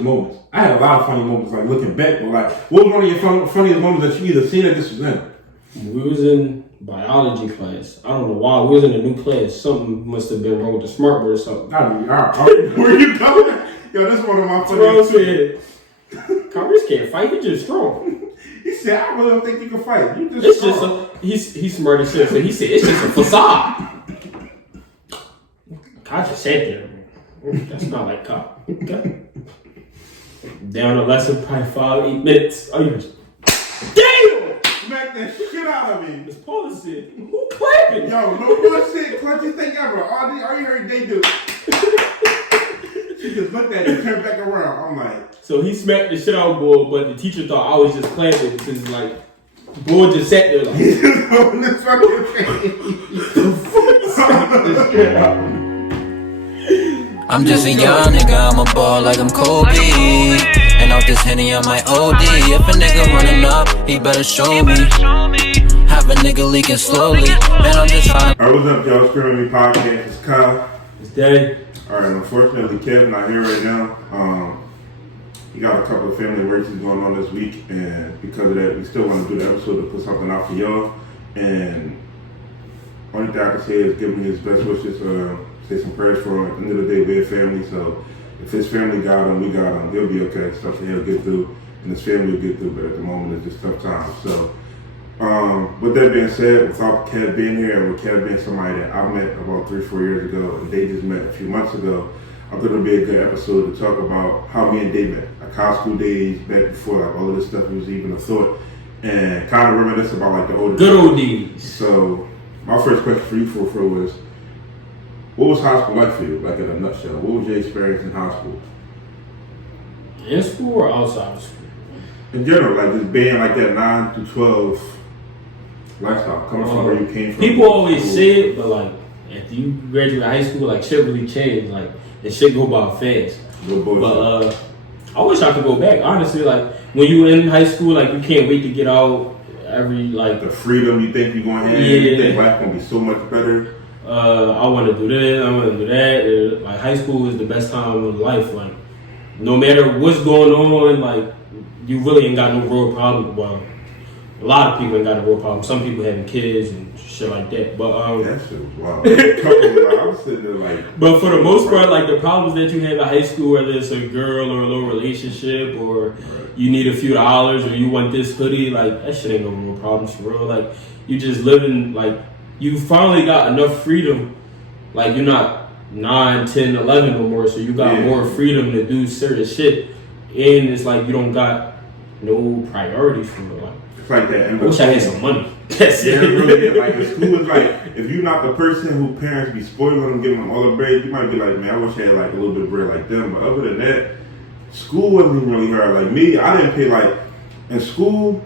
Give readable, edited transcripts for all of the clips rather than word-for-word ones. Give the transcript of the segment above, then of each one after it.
moments. I had a lot of funny moments, like looking back, but like, what was one of your funniest moments that you either seen or this was in? We was in biology class. I don't know why. We was in a new class. Something must have been wrong with the smart board or something. Where you going? Yo, that's one of my funniest. Said, Kyrie can't fight. He's just strong. He said, I really don't think you can fight. You just it's strong. He's smart as shit. So he said, it's just a facade. Kai just sat there. That's not like Kai. Okay. Down a lesson, probably 5-8 minutes. Oh, you just, damn! Smack that shit out of me. Miss Paula said, who clapping? Yo, no bullshit, clutchest thing ever. All you heard they do. She just looked at it and turned back around. I'm like. So he smacked the shit out of Bull, but the teacher thought I was just clapping because, like, Bull just sat there like. He's just holding his fucking face. I'm just a young nigga, I'm a ball like I'm Kobe. And off this Henny, I might OD. If a nigga running up, he better show me. Have a nigga leaking slowly. Man, I'm just trying to. Alright, what's up, y'all? ScreamAtMePodcast. It's Kyle. It's Daddy. Alright, unfortunately, Kevin not here right now. He got a couple of family emergencies going on this week, and because of that, we still want to do the episode to put something out for y'all. And only thing I can say is give him his best wishes, say some prayers for him. At the end of the day, we're family, so if his family got him, we got him. He'll be okay. Stuff that he'll get through, and his family will get through, but at the moment, it's just tough times. So, with that being said, without Kev being here, and with Kev being somebody that I met about 3-4 years ago, and they just met a few months ago, I thought it would be a good episode to talk about how me and Dave met, like high school days, back before like all of this stuff was even a thought, and kind of reminisce about like the older good old days. So, my first question for you, for was, what was high school like for you, like in a nutshell? What was your experience in high school? In school or outside of school? In general, like just being like that 9 to 12 lifestyle, coming from where you came from. People always say it, but like after you graduate high school, like shit really changed. Like the shit go by fast. No bullshit. But I wish I could go back. Honestly, like when you were in high school, like you can't wait to get out. Every like the freedom you think you're gonna have, you think life gonna be so much better. I want to do this, I want to do that. Like high school is the best time of life. Like no matter what's going on, like you really ain't got no real problem. Well, a lot of people ain't got a real problem. Some people having kids and shit like that. But that shit was wild. I was sitting there like. But for the most part, like the problems that you have in high school, whether it's a girl or a little relationship, or you need a few dollars, or you want this hoodie, like that shit ain't no real problems for real. Like you just living like. You finally got enough freedom, like you're not 9, 10, 11 no more, so you got more freedom to do certain shit, and it's like you don't got no priorities for it. Like, it's like that. I wish I had some money. That's it. Really, like in school is like, if you're not the person who parents be spoiling them, giving them all the bread, you might be like, man, I wish I had like a little bit of bread like them, but other than that, school wasn't even really hard. Like me, I didn't pay like, in school,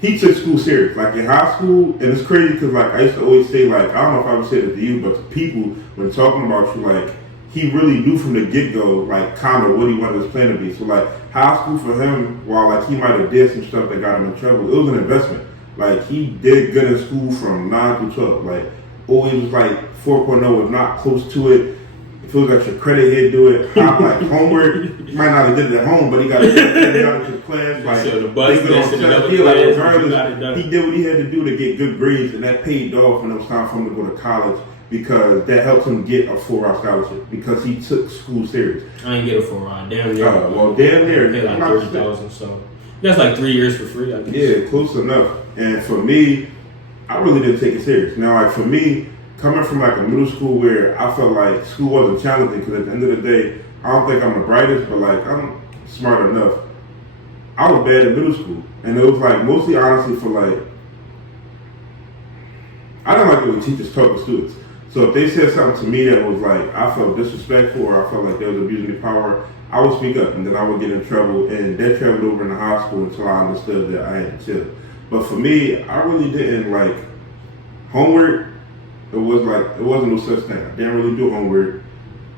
he took school serious. Like in high school, and it's crazy because like I used to always say like, I don't know if I would say it to you, but to people when talking about you, like he really knew from the get-go like kind of what he wanted his plan to be. So like high school for him, while like he might have did some stuff that got him in trouble, it was an investment. Like he did good in school from 9 to 12. Like always was like 4.0, was not close to it. If it was like your credit, he'd do it. Not like homework. He might not have did it at home, but he got it out of the class. Like, so the bus regardless, he did what he had to do to get good grades, and that paid off when it was time for him to go to college because that helped him get a 4-hour scholarship because he took school serious. I ain't get a 4-hour. Damn near. Well, damn near. I paid like $30,000, so that's like 3 years for free, I guess. Yeah, close enough. And for me, I really didn't take it serious. Now, like for me, coming from like a middle school where I felt like school wasn't challenging because at the end of the day, I don't think I'm the brightest, but like I'm smart enough. I was bad in middle school, and it was like mostly honestly for like, I didn't like it when teachers talk to students. So if they said something to me that was like, I felt disrespectful or I felt like they was abusing their power, I would speak up and then I would get in trouble, and that traveled over into high school until I understood that I had to chill. But for me, I really didn't like homework. It wasn't no such thing. I didn't really do homework.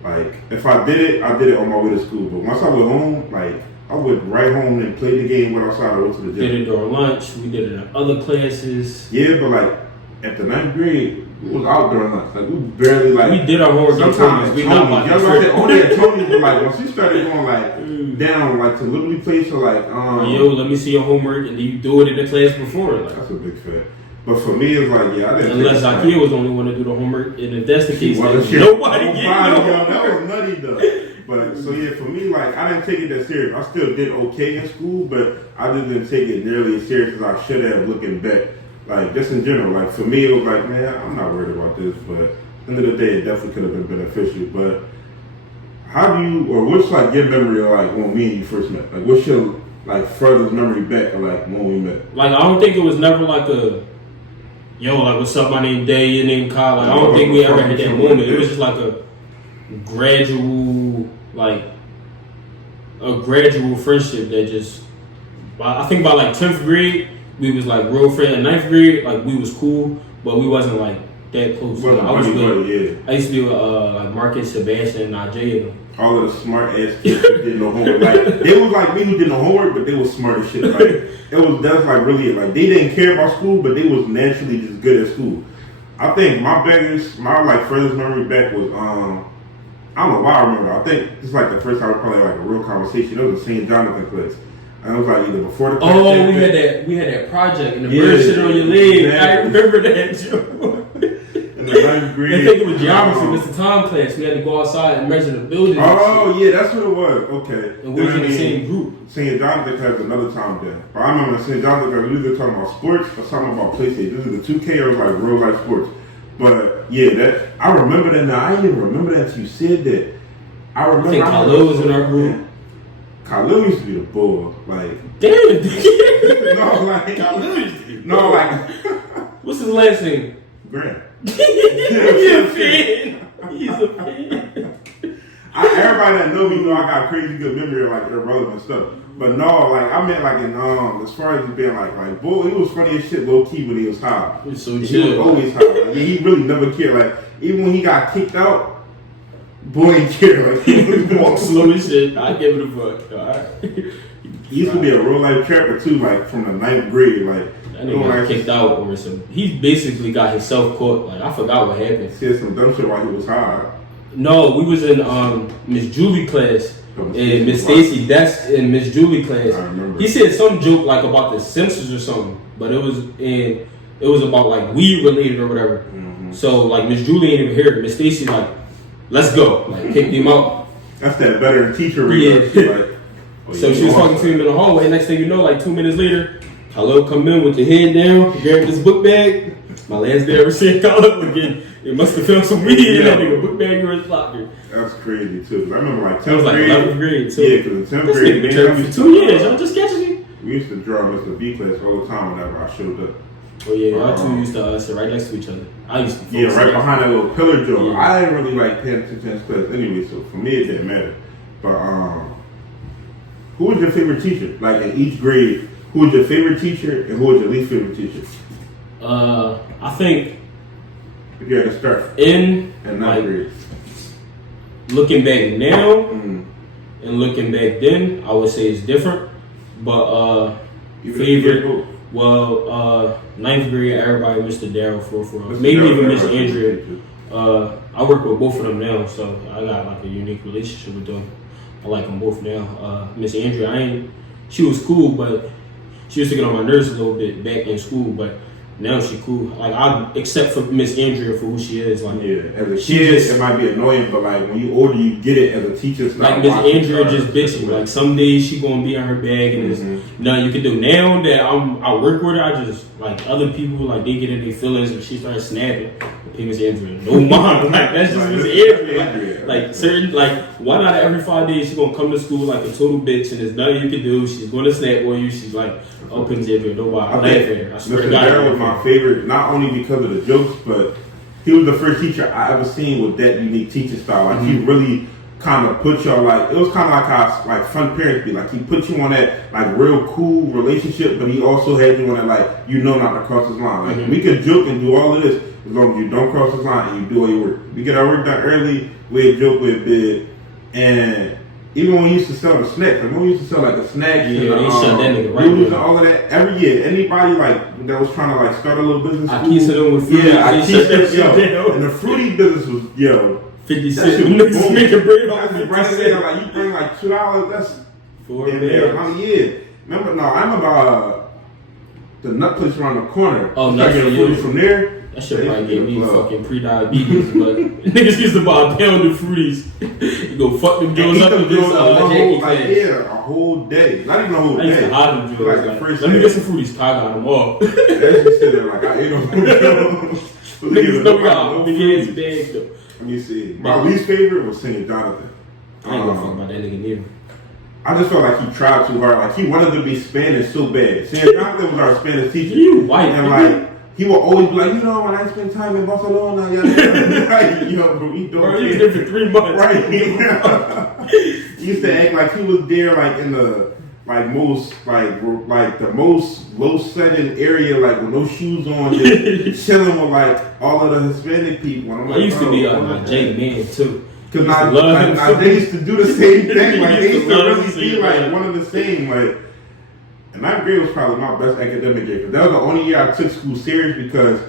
Like, if I did it on my way to school. But once I went home, like, I went right home and played the game, went outside, I went to the gym. Did it during lunch. We did it in other classes. Yeah, but like, at the 9th grade, we was out during lunch. Like we barely like. We did our homework. Sometimes we not about to only at Tony's, but like once we started going like down like to Liberty Place or like yo, let me see your homework, and you do it in the class before. Like that's a big fact. But for me, it's like I didn't. Unless Zakia was the only one to do the homework, and if that's the case, nobody get that was nutty though. But so yeah, for me, like I didn't take it that serious. I still did okay in school, but I just didn't take it nearly as serious as I should have looking back. Like just in general, like for me, it was like, man, I'm not worried about this. But at the end of the day, it definitely could have been beneficial. But how do you, or what's like your memory of like when me and you first met? Like what's your like furthest memory back of like when we met? Like I don't think it was never like a, yo, like what's up? My name Day, your name Kyle. Like I don't think we ever had that moment. It was just like a gradual, like a gradual friendship that just. I think by like 10th grade. We was like real friends. In 9th grade, like we was cool, but we wasn't like that close. Well, I used to be with like Marcus, Sebastian, and Najee. All of the smart ass kids who did no homework. Like they was like me who did no homework, but they was smart as shit. Like that's like really like they didn't care about school, but they was naturally just good at school. I think my like furthest memory back was I don't know why I remember. I think it's like the first time we probably had like a real conversation. It was the St. Jonathan class. And it was like either before the class. Oh, we had that project and the bird sitting on your leg. Exactly. I remember that joke. In the 9th grade. I think it was geography, Mr. Tom class. We had to go outside and measure the buildings. Oh yeah, that's what it was. Okay. And we was in the same group. St. Jonathan class another time then. But I remember St. Jonathan class we were talking about sports or something about PlayStation. This is the 2K or like real life sports. But yeah, that I remember that now. I didn't even remember that until you said that. I remember I think Khalil was in our group. Khalil used to be the bull, like damn. no, like Khalil used to be no, like what's his last name? Grant. He's a fan. He's a fan. Everybody that know me know I got crazy good memory of like irrelevant stuff. But no, like I meant like in as far as being like bull, he was funny as shit low key when he was high. He was so chill. He was always high. Like, he really never cared. Like even when he got kicked out. Boy, ain't care. Like, he was walk slow as shit. I give it a fuck. Alright. He used to be a real life trapper too, like from the 9th grade. Like, that nigga got kicked out or some. He basically got himself caught. Like, I forgot what happened. He said some dumb shit while he was high. No, we was in Miss Julie class. And Miss Stacy, that's in Miss Julie class. I remember. He said some joke like about the Simpsons or something, but it was about like weed related or whatever. Mm-hmm. So like Miss Julie ain't even here. Miss Stacy like, let's go. Like kicked him out. That's that better teacher. Yeah. Like, so she was talking to him in the hallway. Next thing you know, like 2 minutes later, Khalil come in with the head down, grabbed his book bag. My last day ever seeing Khalil again. It must have found some weed in that nigga book bag or his locker. That's crazy too. I remember like 10th grade. That was like 11th grade too. Yeah, because in 10th grade, this nigga for 2 years. Y'all just catching me. We used to draw Mr. B class all the time whenever I showed up. Oh yeah, y'all two used to sit right next to each other. I used to right behind that little pillar joint. Yeah. I didn't really like paying attention to class anyway, so for me it didn't matter. But who was your favorite teacher? Like in each grade, who was your favorite teacher and who was your least favorite teacher? I think if you had to start in 9th grade. Looking back now and looking back then, I would say it's different. But favorite. Well, 9th grade, everybody Mr. Darryl for us. Maybe even Miss Andrea. I work with both of them now, so I got like a unique relationship with them. I like them both now. Miss Andrea, she was cool, but she used to get on my nerves a little bit back in school, but now she cool. Like I except for Miss Andrea for who she is. Like as a kid, it might be annoying, but like when you older, you get it as a teacher. Like Miss Andrea just bitchy. Like some days she gonna be on her bag and there's nothing you can do. Now that I work with her, I just like other people like they get in their feelings and she starts snapping. Hey, Miss Andrea, no mom. Like that's just Miss Andrea. Like certain like 1 out of every 5 days she gonna come to school like a total bitch and there's nothing you can do. She's gonna snap on you. She's like, oh, Miss Andrea, nobody. I laugh at her. I swear to God. Darryl was my favorite, not only because of the jokes, but he was the first teacher I ever seen with that unique teaching style. Like he really kind of put y'all like, it was kind of like how like fun parents be. Like he put you on that like real cool relationship, but he also had you on that like, you know not to cross his line. Like we could joke and do all of this as long as you don't cross his line and you do all your work. We get our work done early, we'd joke, we'd bid, and even when we used to sell the snacks, like when we used to sell like the snacks and they shut that nigga right noodles and down. all of that, every year, anybody like that was trying to like start a little business. I keep them with fruity. Yeah, I keep that shit yo. And the fruity business was 50 that shit cents. was Niggas boom. making bread That's off right 50 there, cents. like you bring like $2, that's 4 yeah, million. how many years? Remember, no, I remember the nut place around the corner. Oh, Like Nuts, the yeah. fruity from there. That shit probably gave me Club. fucking pre-diabetes, but niggas used to buy a pound of fruities. You go fuck them Jones up with this Jackie class. A whole day. Not even a whole I used day. to hide them Jones. Like the Like, first let me day. get some fruities. I got them all. That shit sit there like I ate them. Niggas know we got big ass bags though. Let me see. My least favorite was Senior Jonathan. I ain't gonna fuck about that nigga neither. I just felt like he tried too hard. Like he wanted to be Spanish so bad. Senior Jonathan was our Spanish teacher. You white, and nigga. like he will always be like, when I spend time in Barcelona, like, but we don't. Bro, he was there for 3 months. Right. He used to act like he was there, like in the most the most low setting area, like with no shoes on, just chilling with like all of the Hispanic people. And I'm I like, used to be bro, Jake Man too. because they used to do the same thing. Like they used to love really him, be like one of the same. Like, and ninth grade was probably my best academic year because that was the only year I took school serious because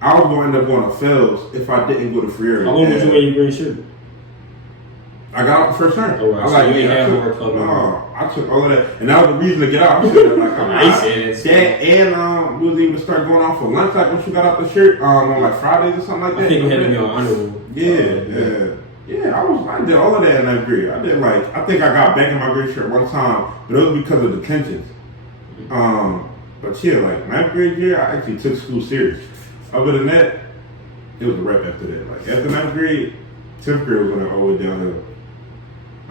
I was going to end up going to Fells if I didn't go to Freer. How long was you wearing your green shirt? I got out the first term. Oh, right. I was So like, you ain't I have took, more club. no, I took all of that, and that was the reason to get out. I'm sitting there like, I'm I said that, and we was able to start going off for lunch like once you got out the shirt on like Fridays or something like that. I think you had to be on honor roll. Yeah. I did all of that in ninth grade. I think I got back in my grade shirt one time, but it was because of detentions. But yeah, like ninth grade year, I actually took school serious. Other than that, it was a wrap after that. Like after ninth grade, 10th grade was when I always downhill.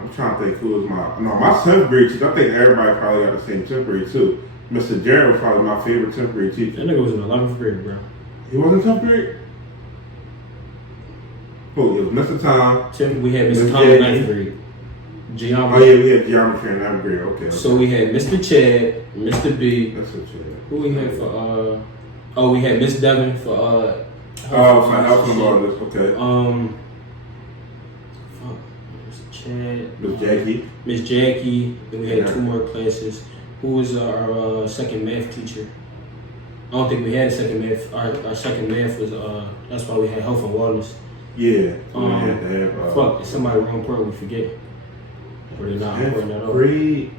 I'm trying to think who was my 10th grade teacher. I think everybody probably got the same 10th grade too. Mr. Jared was probably my favorite 10th grade teacher. That nigga was in 11th grade, bro. He wasn't 10th grade? Oh, it was Mr. Tom. We had Mr. Mr. Tom in J. 9th grade. Oh Geometry. yeah, we had geometry in 9th grade. Okay. So we had Mr. Chad, Mr. B. That's what you had. Who we had for we had Miss Devon for for alpha and all this. Okay. Mr. Chad, Miss Jackie. Miss Jackie. Then we had Yeah. 2 more classes. Who was our second math teacher? I don't think we had a second math. Our second math was that's why we had health and wellness. Yeah. We had to have, Fuck, if somebody real important, we forget. Or they're not important at all. grade.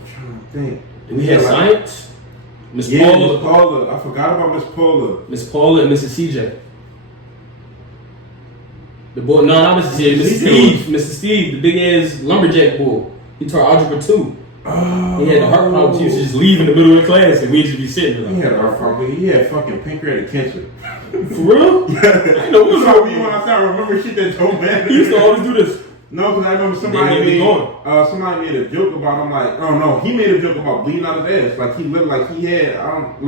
I'm trying to think. We had science. Miss Yeah, Paula. Miss Paula. I forgot about Miss Paula. Miss Paula and Mrs. CJ. The boy, no, not Mrs. CJ, Mr. Steve. Mr. Steve, the big ass lumberjack boy. He taught algebra 2. Oh. He had the heart problem. He used to just leave in the middle of the class and we'd just be sitting there. He had heart problem. He had fucking pancreatic cancer. For real? Yeah. I know what was So wrong when with I started remember shit that don't matter. He used to always do this. No, because I remember They made me somebody made a joke about him. Like, oh no, he made a joke about bleeding out his ass. Like he looked like he had. I don't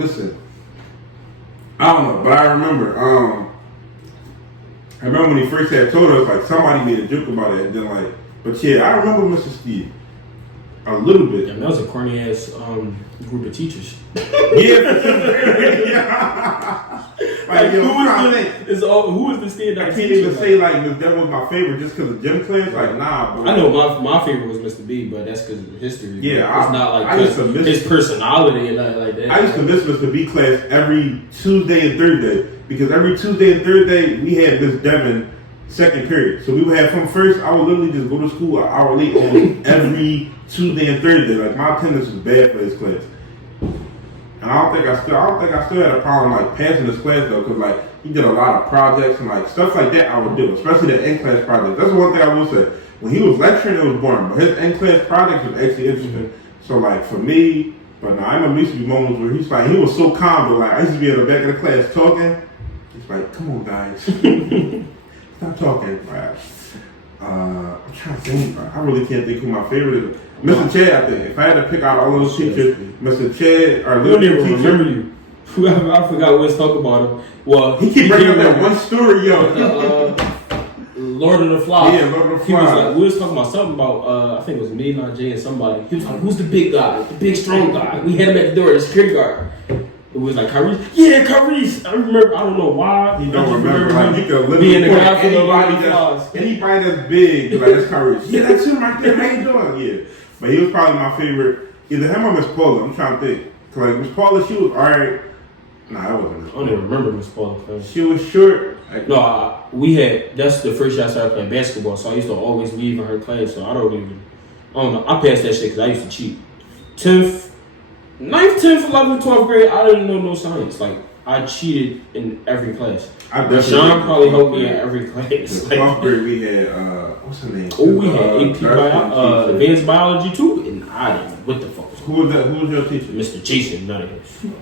know, but I remember. I remember when he first had told us like somebody made a joke about it, and then like, but yeah, I remember Mr. Steve a little bit. Damn, that was a corny ass group of teachers. Like, yo, who was the standout I can't teacher? even say like Miss Devon was my favorite just because of gym class. Like, nah, bro. I know my favorite was Mr. B, but that's because of history. Yeah, it's not like I used to miss his personality and nothing like that. I used to miss Mr. B class every Tuesday and Thursday because every Tuesday and Thursday we had Miss Devon second period. So we would have from first. I would literally just go to school an hour late on every Tuesday and Thursday. Like my attendance was bad for this class. And I don't think I still had a problem like passing this class though, because like he did a lot of projects and like stuff like that I would do, especially the in-class projects. That's one thing I will say. When he was lecturing, it was boring, but his in-class projects was actually interesting. So like for me, but now I remember used to be moments where he's like he was so calm, but like I used to be at the back of the class talking. It's like, come on guys, stop talking. Right? I'm trying to think. I really can't think who my favorite is. Mr. Chad, I think. If I had to pick out all those teachers, Mr. Chad, our I don't even teacher. remember you. I forgot we was talking about him. Well, he keep bringing up that one story, yo. Lord of the Flies. Yeah, Lord of the He was Flies. like, we was talking about something about, I think it was me, not Jay, and somebody. He was like, who's the big guy? The big strong guy. We had him at the door, the security guard. It was like Khy. Yeah, Khy. I remember. I don't know why. You don't remember? Like you could literally being the guy for anybody that's big, like that's Khy. Yeah, that's him right there. How you doing? Yeah, but he was probably my favorite. Either him or Miss Paula. I'm trying to think. Cause like Miss Paula, she was alright. Nah, that wasn't Miss I Paula. don't even remember Miss Paula. She was short. No, we had. That's the first year I started playing basketball, so I used to always leave in her class. So I don't know. I passed that shit because I used to cheat. 9th, 10th, 11th, 12th grade, I didn't know no science. Like, I cheated in every class. Sean probably helped me in every class. In 12th grade, we had, what's her name? Oh, we had AP advanced biology too, and I didn't know what the fuck was Who was that? Who was your teacher? Mr. Jason, none of this.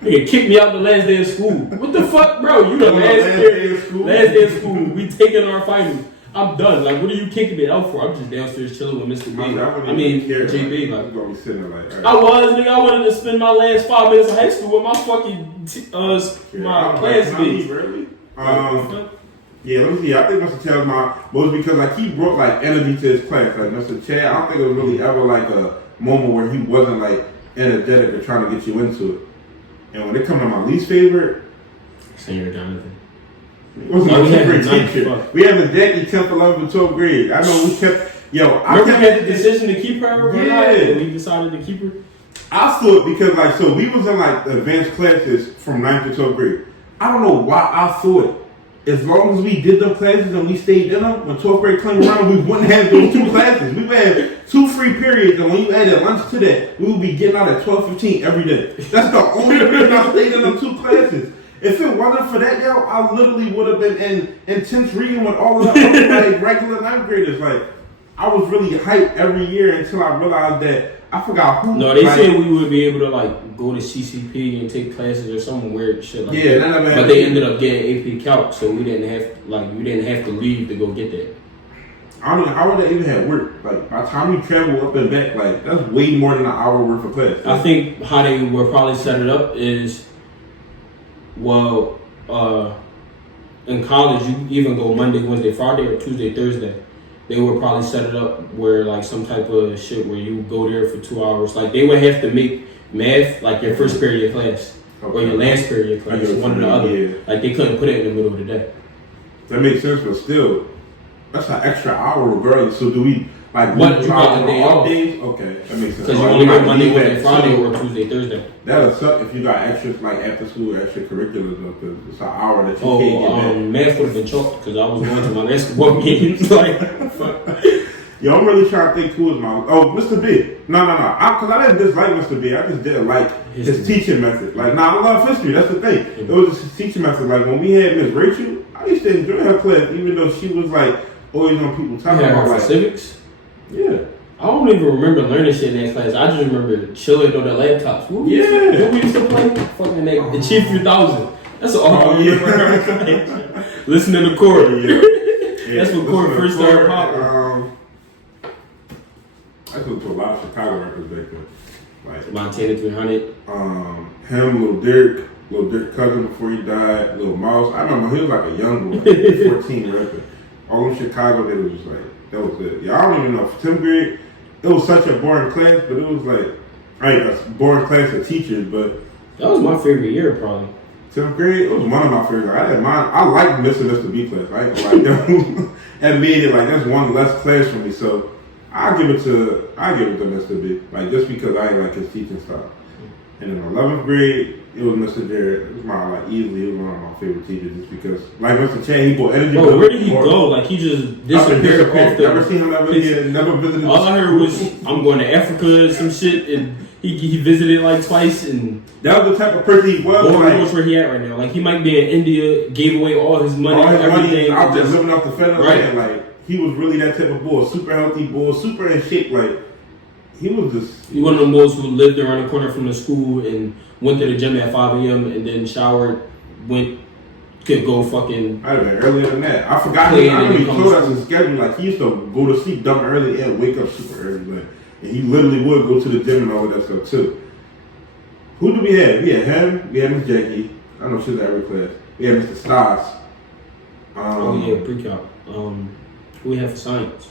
Nigga kicked me out the last day of school. What the fuck, bro? You the last day of school? Last day of school. We taking our finals. I'm done. Like, what are you kicking me out for? I'm just downstairs chilling with Mr. B. JB. Like, you gonna be sitting there like, I was, nigga. I wanted to spend my last 5 minutes of high school with my fucking my classmates. Really? Yeah, let me see. I think Mr. Chad was because like he brought like energy to his class. Like Mr. Chad, I don't think it was really ever like a moment where he wasn't like energetic or trying to get you into it. And when it comes to my least favorite, Senior Jonathan. It wasn't my favorite teacher. We had the Jackie 10th, 11th, and 12th grade. I know we kept, we had the decision to keep her or not, and we decided to keep her. I saw it because like, so we was in like advanced classes from 9th to 12th grade. I don't know why I thought it. As long as we did those classes and we stayed in them, when 12th grade came around, we wouldn't have those 2 classes. We would have 2 free periods, and when you added lunch to that, we would be getting out at 12:15 every day. That's the only reason I stayed in them 2 classes. If it wasn't for that, yo, I literally would have been in intense reading with all of the other like regular 9th graders. Like, I was really hyped every year until I realized that I forgot who. No, they said we would be able to like go to CCP and take classes or some weird shit like that. But they ended up getting AP Calc, so we didn't have to leave to go get that. I don't know how would that even have worked. Like by the time you travel up and back, like that's way more than an hour worth of class. I think how they would probably set it up is, in college you even go Monday, Wednesday, Friday, or Tuesday, Thursday. They would probably set it up where like some type of shit where you go there for 2 hours. Like they would have to make math like your first period of class or your last period of class, one or the other. Yeah. Like they couldn't put it in the middle of the day. That makes sense, but still, that's an extra hour regardless. So do we like what you got the day off? Days? Okay, that makes sense. Because you only go Monday, Wednesday, Friday, or Tuesday, Thursday. That would suck if you got extra like after school extracurriculars because it's an hour that you can't get back. Math would have been chalked because I was going to my basketball games. Like, fuck. Yo, I'm really trying to think who is my Mr. B. No. Because I didn't dislike Mr. B. I just didn't like his teaching method. Like, I love history. That's the thing. It was his teaching method. Like when we had Miss Rachel, I used to enjoy her class, even though she was like always on people talking about like civics. Yeah. I don't even remember learning shit in that class. I just remember chilling on the laptops. What we used to play? Fucking the Chief 3000. That's all I remember. Listening to Cord. That's when Cord first started popping. I listened to a lot of Chicago records back then. Like Montana 300. Him, Lil Durk cousin before he died, Lil Mouse. I remember he was like a young boy, 14 rapper. All in Chicago, they was just like, that was it. Yeah, I don't even know. For 10th grade, it was such a boring class, but it was like, a boring class of teachers, but. That was my favorite year, probably. 10th grade, it was one of my favorites. I didn't mind. I liked Mr. B class. I ain't gonna lie. That made it like, that's one less class for me, so I give it to Mr. B. Like, just because I ain't like his teaching style. And in 11th grade, it was Mr. Jared. It was one of my favorite teachers just because, like Mr. Chan, he brought energy. Bro, where did he go? Like, he just disappeared off the... Never seen him ever again, never visited. All I heard was, I'm going to Africa or some shit, and he visited like twice, and... That was the type of person he was. Lord knows where he at right now. Like, he might be in India, gave away all his money, everything. Out there living off the federal land. Like, he was really that type of boy. Super healthy boy, super in shape, like... He was just... He one of the boys who lived around the corner from the school and went to the gym at 5 a.m. and then showered, could go fucking... I'd have been earlier than that. I forgot him. I remember he told us his schedule. Like, he used to go to sleep dumb early and wake up super early. Like, and he literally would go to the gym and all that stuff, too. Who do we have? We had him. We had Miss Jackie. I don't know if she's at every class. We had Mr. Stas. Pre-calc. Who we have for science?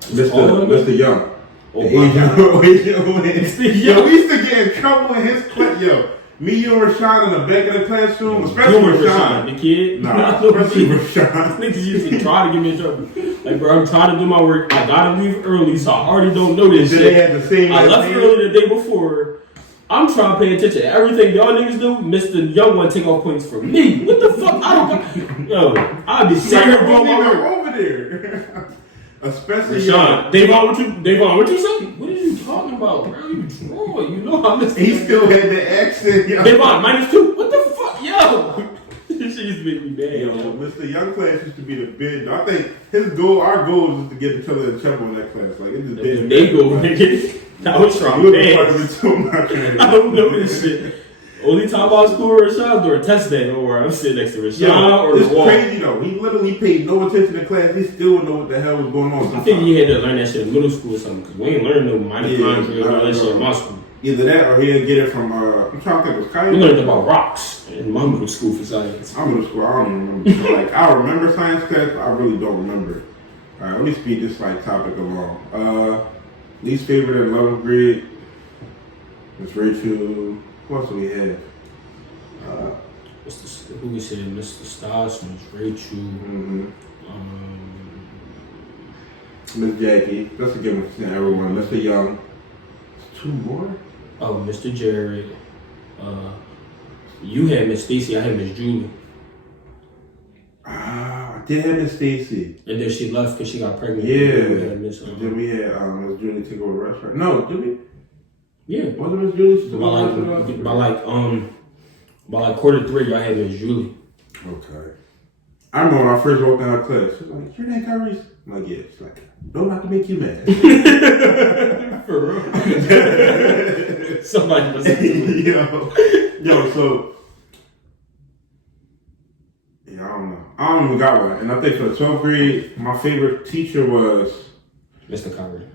Mr. Young. Asian win. Yo, we used to get in trouble in his class. Yo, me, you, and Rashawn in the back of the classroom, especially Rashawn. The kid? Nah, especially Rashawn. Niggas used to try to get me in trouble. Like, bro, I'm trying to do my work. I gotta leave early, so I already don't know this shit. They had the same. I left early the day before. I'm trying to pay attention to everything y'all niggas do. Mr. Young One take off points for me. What the fuck? I don't got. Yo, I'll be sitting here going over there. Especially Rashawn. Davon, what you say? What are you talking about, bro? You drawing. You know how this. He still had the accent. Yo. Davon, -2. What the fuck? Yo. This shit used to make me bad. Yo, Mr. Young class used to be the big. I think our goal was just to get each other in trouble in that class. Like, it just didn't. They go, nigga. I was trying to I don't know this shit. Only time I was cool with Rashawn during test day, or I'm sitting next to Rashawn or it's the wall. crazy though. He literally paid no attention to class. He still would know what the hell was going on. I think he had to learn that shit in middle school or something, because we ain't learned no mitochondria or all that shit in my school. Either that or he didn't get it from, I'm trying to think, was Khy? We learned about rocks in my middle school for science. I'm middle school, I don't even remember. Like, I remember science class, but I really don't remember. Alright, let me speed this like topic along. Least favorite in 11th grade. Miss Rachel. What else do we have? Who we said? Mr. Stas, Miss Rachel. Miss Jackie. That's a good one to everyone. Mr. Young. Two more? Oh, Mr. Jared. You had Miss Stacy. I had Miss Julie. I did have Miss Stacy. And then she left because she got pregnant. Yeah. Then we had Miss Julie take over the restaurant. No, did we? Yeah. Wasn't Miss Julie? By like Q3, I had Miss Julie. Okay. I remember when I first walked in her class, she was like, "Your name Kyrie's?" I'm like, "Yeah." She's like, "Don't have to make you mad." For real. Somebody was Yo, so yeah, I don't know. I don't even got one. And I think for the 12th grade, my favorite teacher was Mr. Kyrie.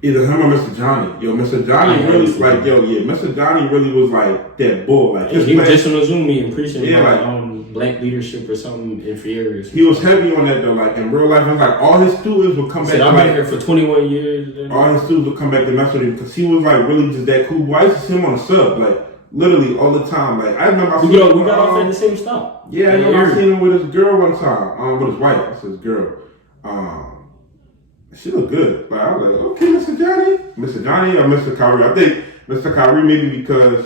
Either him or Mr. Johnny. Yo, Mr. Johnny really like, Mr. Johnny really was like that bull. Like, he was just on a Zoom meeting preaching about like, black leadership or something inferior. He was heavy on that though. Like in real life, it was like all his students would come back. I've been here for 21 years. All his students would come back to mess with him because he was like really just that cool boy. I used to see him on the sub, like literally all the time. Like I remember we got off at the same stop. Yeah, I remember I seen him with his girl one time. With his wife. That's his girl. She looked good. Like I was like, okay, Mr. Johnny or Mr. Kyrie. I think Mr. Kyrie maybe because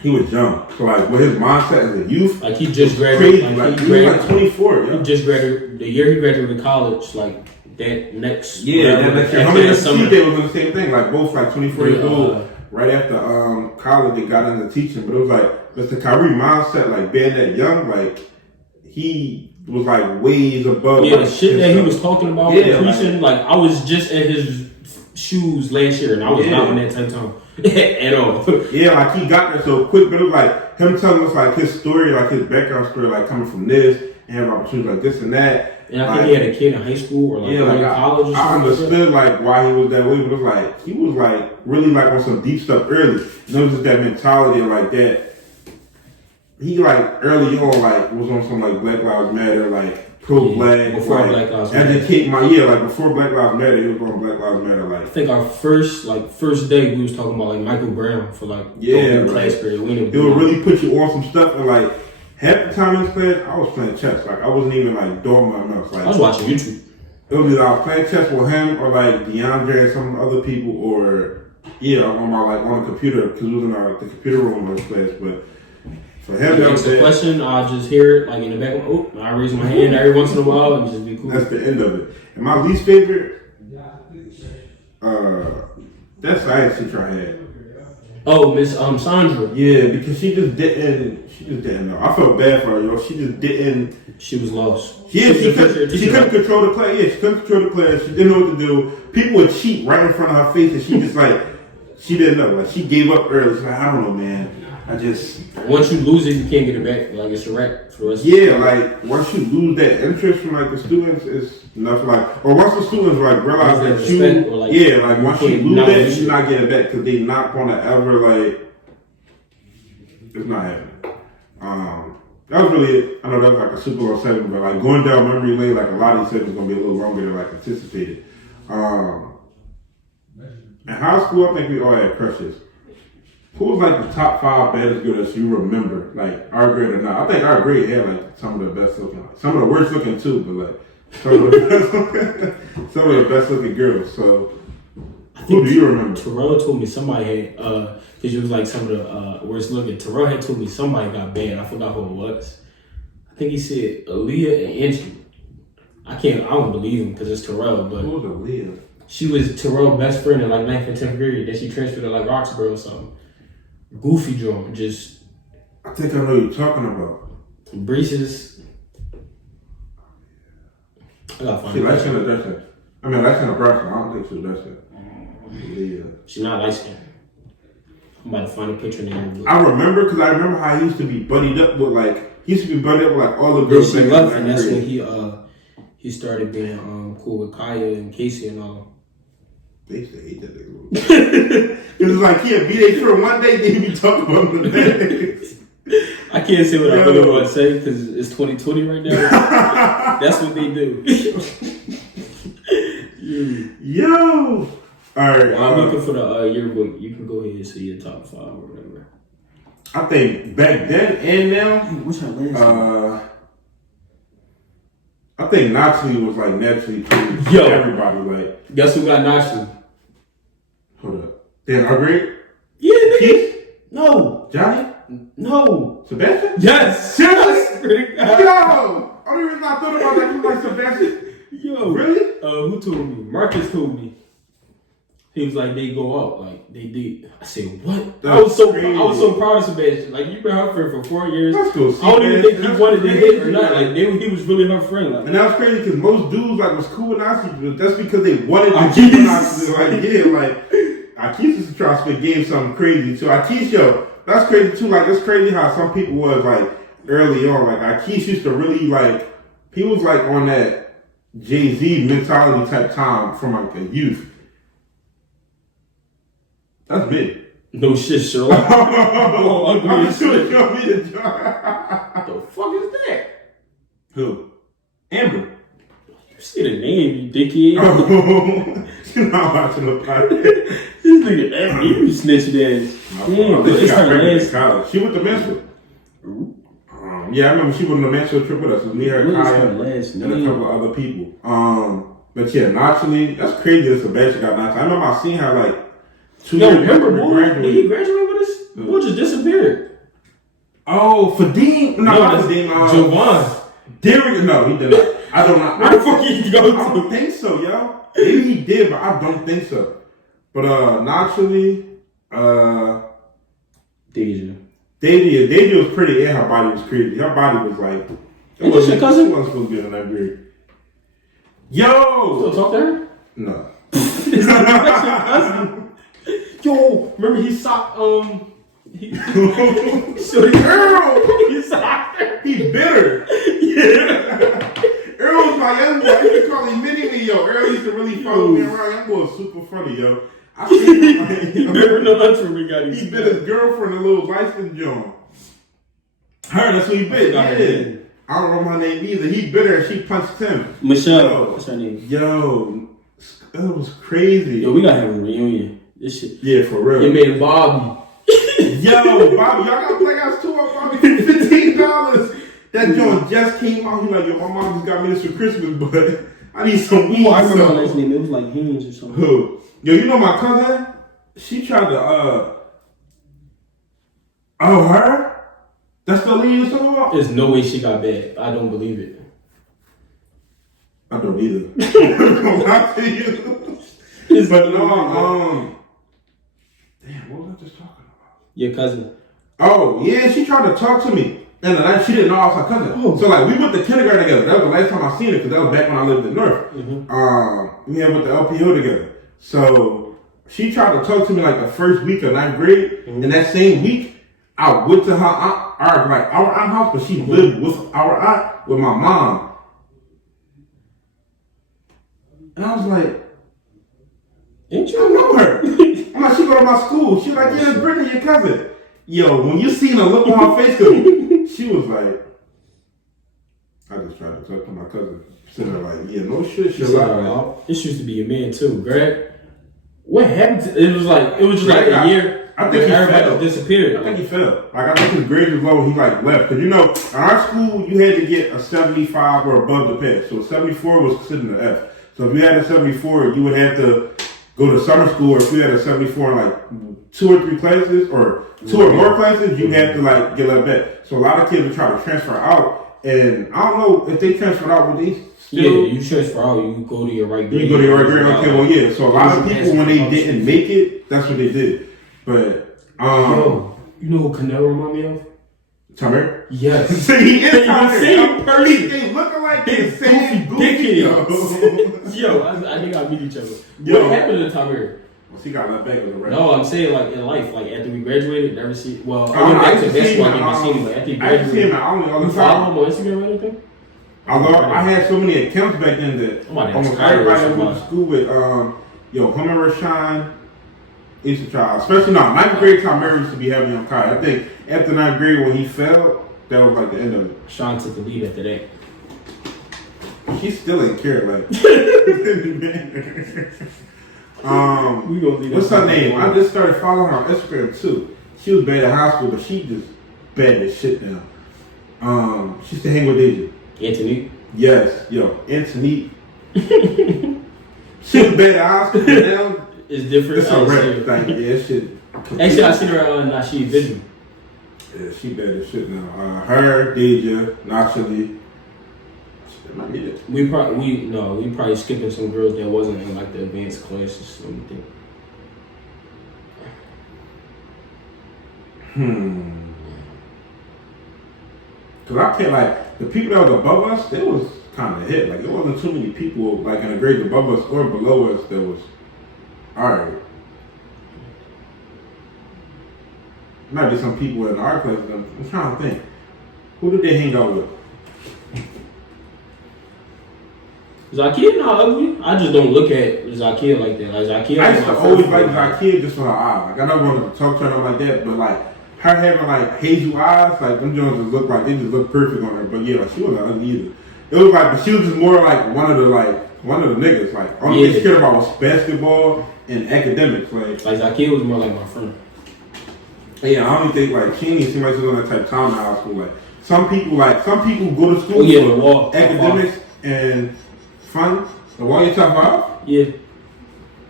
he was young. So like with his mindset as a youth, like he just graduated. Like, he was like 24. Yeah. He just graduated the year he graduated college. Like that next year. How many was the same thing? Like both like 24 years old. Right after college, they got into teaching. But it was like Mr. Kyrie mindset, like being that young, like he was like ways above. Yeah, like, the shit that he was talking about, preaching. Like I was just in his shoes last year, and I was not on that type of time at all. Yeah, like he got there so quick, but it was like him telling us like his story, like his background story, like coming from this and having opportunities like this and that. And I think he had a kid in high school or like college. Or I understood like why he was that way, but it was like he was like really like on some deep stuff early. And it was just that mentality and like that. He like early on like was on some like Black Lives Matter, like pro-black, before like, Black Lives Matter. Educate like before Black Lives Matter, he was on Black Lives Matter. Like I think our first day we was talking about like Michael Brown for like class period. It would really put you on some stuff and like half the time in class I was playing chess. Like I wasn't even like doing my mouth. Like I was watching YouTube. It was either I was playing chess with him or like DeAndre and some other people or on the computer because we was in the computer room in class, but. For him, ask a question, I'll just hear it like in the background. Oh, I raise my hand every once in a while and just be cool. That's the end of it. And my least favorite, that's science teacher I had. Oh, Miss Sandra. Yeah, because she just didn't know. I felt bad for her, yo. She just didn't. She was lost. Yeah, she couldn't control the class. Yeah, she couldn't control the class. She didn't know what to do. People would cheat right in front of her face, and she just like she didn't know. Like she gave up early. She's like, I don't know, man. Once you lose it, you can't get it back. Like it's a wreck for us. Yeah, like once you lose that interest from like the students, it's enough. Like, or once the students like realize that you, once you lose that, you're not getting it back because they're not gonna ever like. It's not happening. That was really it. I know that was like a super long segment, but like going down memory lane, like a lot of these segments gonna be a little longer than like anticipated. high school, I think we all had crushes. Who was like the top 5 baddest girls that you remember? Like our grade or not? I think our grade had like some of the best looking, like, some of the worst looking too, but like some of the best looking girls. So who do you remember? Terrell told me somebody had because you was like some of the worst looking. Terrell had told me somebody got bad. I forgot who it was. I think he said Aaliyah and Angie. I don't believe him because it's Terrell, but who was Aaliyah? She was Terrell's best friend in like 9th and 10th grade. Then she transferred to like Roxborough or something. Goofy drawing, just. I think I know what you're talking about. Braces. I gotta find she light skinned or dark skinned? I mean, light skinned or brown skinned. I don't think she was dark skinned. She's not light skinned. I'm about to find a picture now. I remember because I remember how he used to be buddied up with like all the girls. She left, and that's when he started being cool with Khy and Casey and all. They used to hate that nigga. It was like he'd be there for one day, then he'd be talking about the next. I can't say what I really want to say because it's 2020 right now. That's what they do. Yo! Alright. I'm looking for the yearbook. You can go ahead and see your top 5 or whatever. I think back then and now. What's her last I think Nazi was like naturally cool. Yo. Everybody like. Guess who got Nazi? Hold up. Then our grade? Yeah, nigga. Keith? No. Johnny? No. Sebastian? Yes. Seriously? Yo! Only reason I thought about that was like Sebastian. Yo. Really? Who told me? Marcus told me. He was like, they go out. Like, they did. I said, what? I was so proud of Sebastian. Like, you've been her friend for 4 years. Let's go see I don't even think he wanted to hit or not. Like, Like, he was really her friend. Like, and that was crazy because most dudes like was cool with Nazi, but that's because they wanted to keep Nazi. Like, yeah, like, Akis used to try to spit game something crazy too. Akis, yo, that's crazy too. Like, it's crazy how some people was like early on. Like, Akis used to really like, he was like on that Jay-Z mentality type time from like a youth. That's big. no shit, Sherlock. I'm Ugly sure shit. you want me to try. What the fuck is that? Who? Amber. You see the name, you dickhead. You're not watching the podcast. This nigga, you snitching ass. Damn, She it's got her pregnant in last. college. She went to Mansfield. Yeah, I remember she went on the Mansfield trip with us. It was me, her, What is her Kaya, last and a name? couple other people. But yeah, naturally, that's crazy that Sebastian got Nazi. I remember I seen her like 2 Yo, years remember, after we boy, graduated. did he graduate with us? Boy just disappeared. Oh, Fadim? No, not Fadim. Javon. Derek? No, he did not. I don't know. Where the fuck he go I don't think so, yo. Maybe he did, but I don't think so. But naturally, Deja was pretty and her body was crazy. Her body was like, Is this your cousin? She wasn't supposed to be in that grade. Yo! Still talk to her? No. That's your cousin. Yo, remember he socked so Earl! he socked her. He bitter. Yeah. Earl was my young boy. I used to call him Mini-Me, yo. Earl used to really follow me around. Young boy was super funny, yo. I seen him like, Remember the lunchroom we got he bit his girlfriend, a little license John. Her, that's who he bit. Yeah. I don't know my name either. He bit her, she punched him. Michelle. Yo. What's her name? Yo, that was crazy. Yo, we gotta have a reunion. This shit. Yeah, for real. You made Bobby. Yo, Bobby, y'all got Black Ops 2 on Bobby for $15. That joint just came out. He like, yo, my mom just got me this for Christmas, but I need some weed. I remember her last name. It was like Haynes or something. Who? Yo, you know my cousin? She tried to, her? That's the lady you're talking about? There's no way she got bad. I don't believe it. I don't either. I'm gonna lie to you. But no, damn, what was I just talking about? Your cousin. Oh, yeah, she tried to talk to me. And the night she didn't know I was her cousin. Oh. So, like, we went to kindergarten together. That was the last time I seen her because that was back when I lived in North. Mm-hmm. We had with the LPO together. So, she tried to talk to me like the first week of 9th grade. Mm-hmm. And that same week, I went to her aunt, our aunt house, but she lived with our aunt, with my mom. And I was like, ain't you? I know her. I'm like, she go to my school. She's like, yeah, it's Brittany, your cousin. Yo, when you seen her look on her face, she was like, I just tried to talk to my cousin. Sitting there like, yeah, no shit, This used to be your man too, Greg. What happened? It was just like a year. I think everybody disappeared. I think he fell. Like I think his grades was low. He like left because in our school you had to get a 75 or above to pass. So 74 was considered an F. So if you had a 74, you would have to go to summer school. Or if you had a 74 in like 2 or 3 classes or 2 or more classes, you have to like get let back. So a lot of kids would try to transfer out, and I don't know if they transferred out, would they? Yeah, you transfer out, you go to your right grade. You go to your right grade. Okay, well, yeah. So a lot of people when they didn't make it, that's what they did. But yo, you know who Canelo remind me of? Tamer? Yes. See, he is Tamer. Same person. They looking like the same goofy. Yo, I think I meet each other. What happened to Tamer? Well, she got left back with the rest. No, I'm saying like in life, like after we graduated, never see. Well, I went back to basketball game. I seen him, but after he graduated, I see him all the time. You follow him on Instagram or anything? I had so many accounts back then that almost everybody that went to school with, him and Rashawn used to try, especially now, 9th grade time, Mary used to be heavy on Khy. I think after 9th grade when he fell, that was like the end of it. Sean took the lead after that. She still ain't care, like. What's her name? I just started following her on Instagram too. She was bad at high school, but she just bad as shit now. She used to hang with Deja. Anthony? Yes, Anthony. She was bad at high school, but now it's different. It's a rap thing. Yeah, shit. Actually, I seen her on Nasheed Vision. Yeah, she bad as shit now. Her, Deja, naturally. We probably skipping some girls that wasn't in like the advanced classes or something. Cause I can't like the people that was above us, they was kind of hit. Like there wasn't too many people like in the grades above us or below us that was alright. Might be some people in our class. I'm trying to think. Who did they hang out with? Zakia not ugly. I just don't look at Zakia like that. Like Zakia, I used to always like Zakia just for her eyes. Like I never wanted to talk to her like that, but like her having like hazel eyes, like them Jones just look like they just look perfect on her. But yeah, like, she wasn't ugly either. It was like, but she was just more like one of the niggas. Like only thing she cared about was basketball and academics. Like Zakia was more like my friend. Yeah, I don't think like she didn't seem like she was on that type of time in high school. Like some people go to school for academics and fun. The one you talking about? Yeah.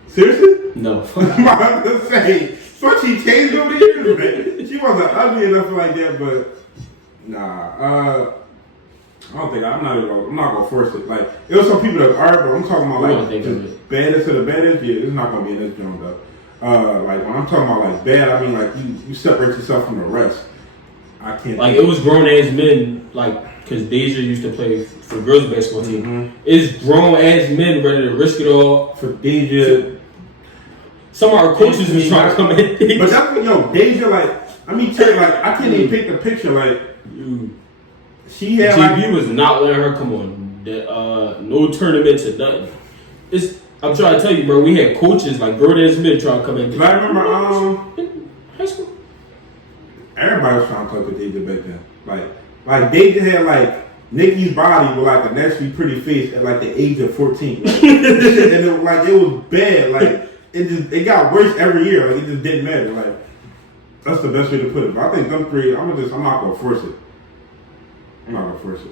Seriously? No. I'm about to say, but she changed over the years, man. She wasn't ugly enough like that, but nah. I don't think I'm not gonna force it. Like it was some people that are, but I'm talking about like just baddest of the baddest. Yeah, it's not gonna be in this joint though. Like when I'm talking about like bad, I mean like you separate yourself from the rest. I can't. Like it was grown ass men, like because Deja used to play for girls basketball team. Mm-hmm. It's grown ass men ready to risk it all for Deja. Some of our coaches was trying to come in. But that's what Deja like. I mean, I can't even pick the picture like. She had GB was not letting her come on. No tournaments or nothing. I'm trying to tell you, bro. We had coaches like grown ass men trying to come in. I remember in high school. Everybody was trying to talk to Deja back then. Like Deja had like Nikki's body with like a naturally pretty face at like the age of 14. Like, and it was bad. Like it got worse every year. Like it just didn't matter. Like that's the best way to put it. But I think them three. I'm not gonna force it.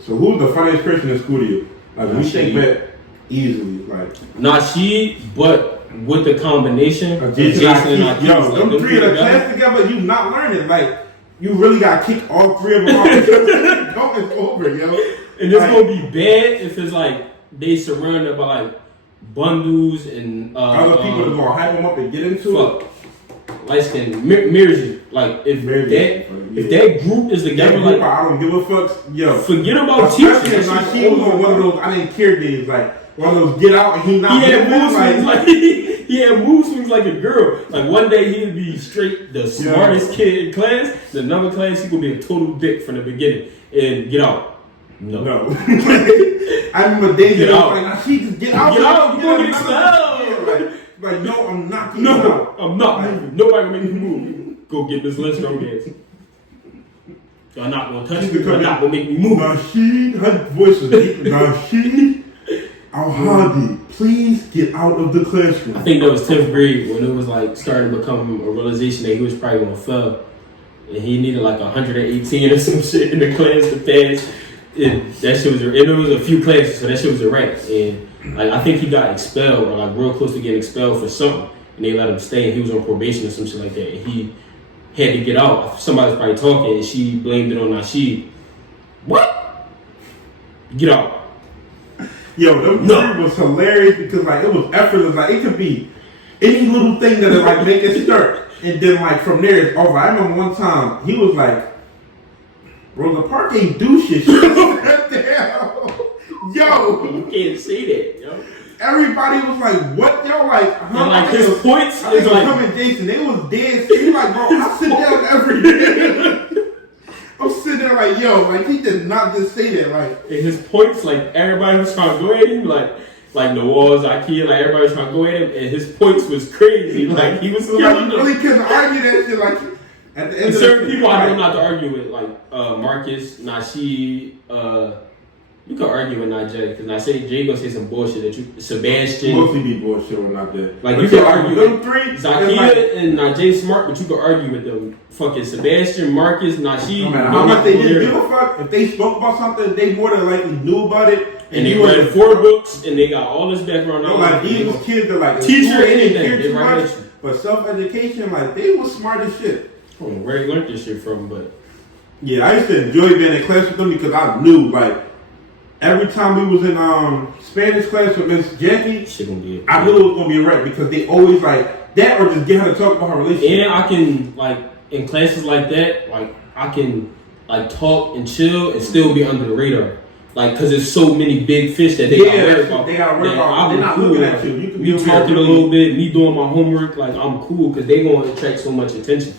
So who's the funniest person in school to you? Like when you think back easily, like not she, but with the combination of Jason and Akeem. Yo, them three in the class together, you not learning. Like you really got to kick all three of them off because it's over, yo. And it's gonna be bad if it's like they surrounded by like bundles and other people that gonna hype them up and get into it. Light skin mirrors you. Like if that group is together, like I don't give a fuck. Yo, forget about teachers. She was on one of those I didn't care days. Like one of those get out and he not. He had mood swings like he had mood swings like a girl. Like one day he'd be straight the smartest kid in class. The another class he would be a total dick from the beginning and get out. No. I remember Deja was like, now she just get out. Get out. You gonna get expelled. Like, no, I'm not. No, I'm not moving. Nobody make me move. Go get this list from dance. Y'all not gonna touch me. Y'all not gonna make me move. Nasheed, her voice was deep. Nasheed. Al-Hadi, please get out of the classroom. I think that was 10th grade when it was like starting to become a realization that he was probably gonna fail, and he needed like 118 or some shit in the class to pass. And that shit was, and it was a few classes, so that shit was a rank. And like I think he got expelled or like real close to getting expelled for something, and they let him stay. And he was on probation or some shit like that, and he had to get out. Somebody was probably talking, and she blamed it on Nasheed. What? Get out. Yo, that was hilarious because like it was effortless. Like it could be any little thing that like make it start, and then like from there it's over. I remember one time he was like, "Bro, the park ain't do shit." Yo, You can't say that, yo. everybody was like, "What?" Yo, like, And like his points I think is like, him and Jason, they was dead. He like, bro, I sit down every day. I'm sitting there like, yo, like he did not just say that, like. and his points, like everybody was trying to go at him, like the walls, IKEA, like everybody was trying to go at him, and his points was crazy. Like he was like, killing you really couldn't argue that shit. Like at the end and of certain the people I know not to argue with, like Marcus, Nasheed, you can argue with Najee, because Najee Jay gonna say some bullshit that you Sebastian. Mostly be bullshit when not that. Like but you can argue them with three, Zakia and Najee Smart, but you can argue with them fucking Sebastian, Marcus, Nasheed. no matter how much they didn't give a fuck, if they spoke about something, they more than likely knew about it. And they read 4 books, and they got all this background knowledge. Like these was kids that like teacher they didn't anything, care they too right much, at you. but self-education, like they was smart as shit. I don't know where they learned this shit from, but Yeah, I used to enjoy being in class with them because I knew like every time we was in Spanish class with Miss Jackie, shit gonna be. I knew it was gonna be a wreck because they always like that or just get her to talk about her relationship. And I can like in classes like that, like I can like talk and chill and still be under the radar. Like, cause there's so many big fish that they gotta worry about. They gotta worry about. They're not cool. looking at you. You can me be talking a little bit, me doing my homework. Like I'm cool because they gonna attract so much attention.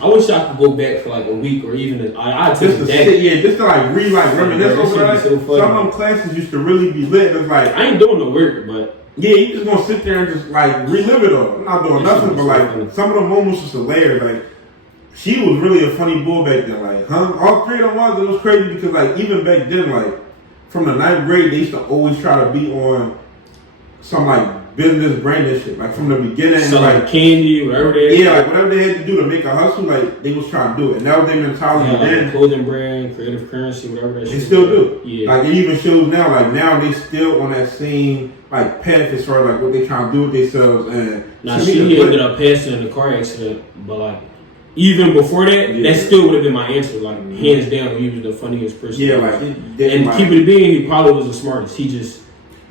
I wish I could go back for like a week or even I'd take just a to day. sit, just to like read, like reminisce over that. So Some of them classes used to really be lit. It's like I ain't doing the work, but yeah, you just gonna sit there and just like relive it all. I'm not doing nothing, but like some of the moments was hilarious. Like she was really a funny bull back then. Like all three of them was. It was crazy because like even back then, like from the 9th grade, they used to always try to be on some like business branding shit, like from the beginning. So like candy, whatever they had. like whatever they had to do to make a hustle, like they was trying to do it. And that was their mentality then. Like clothing brand, creative currency, whatever that shit. They still do. Yeah. Like it even shows now. Like now they still on that same like path as far as like what they trying to do with themselves. And now she ended up passing in a car accident, but like even before that, that still would have been my answer. Like hands down, he was the funniest person. Yeah, like and keeping it being, he probably was the smartest. He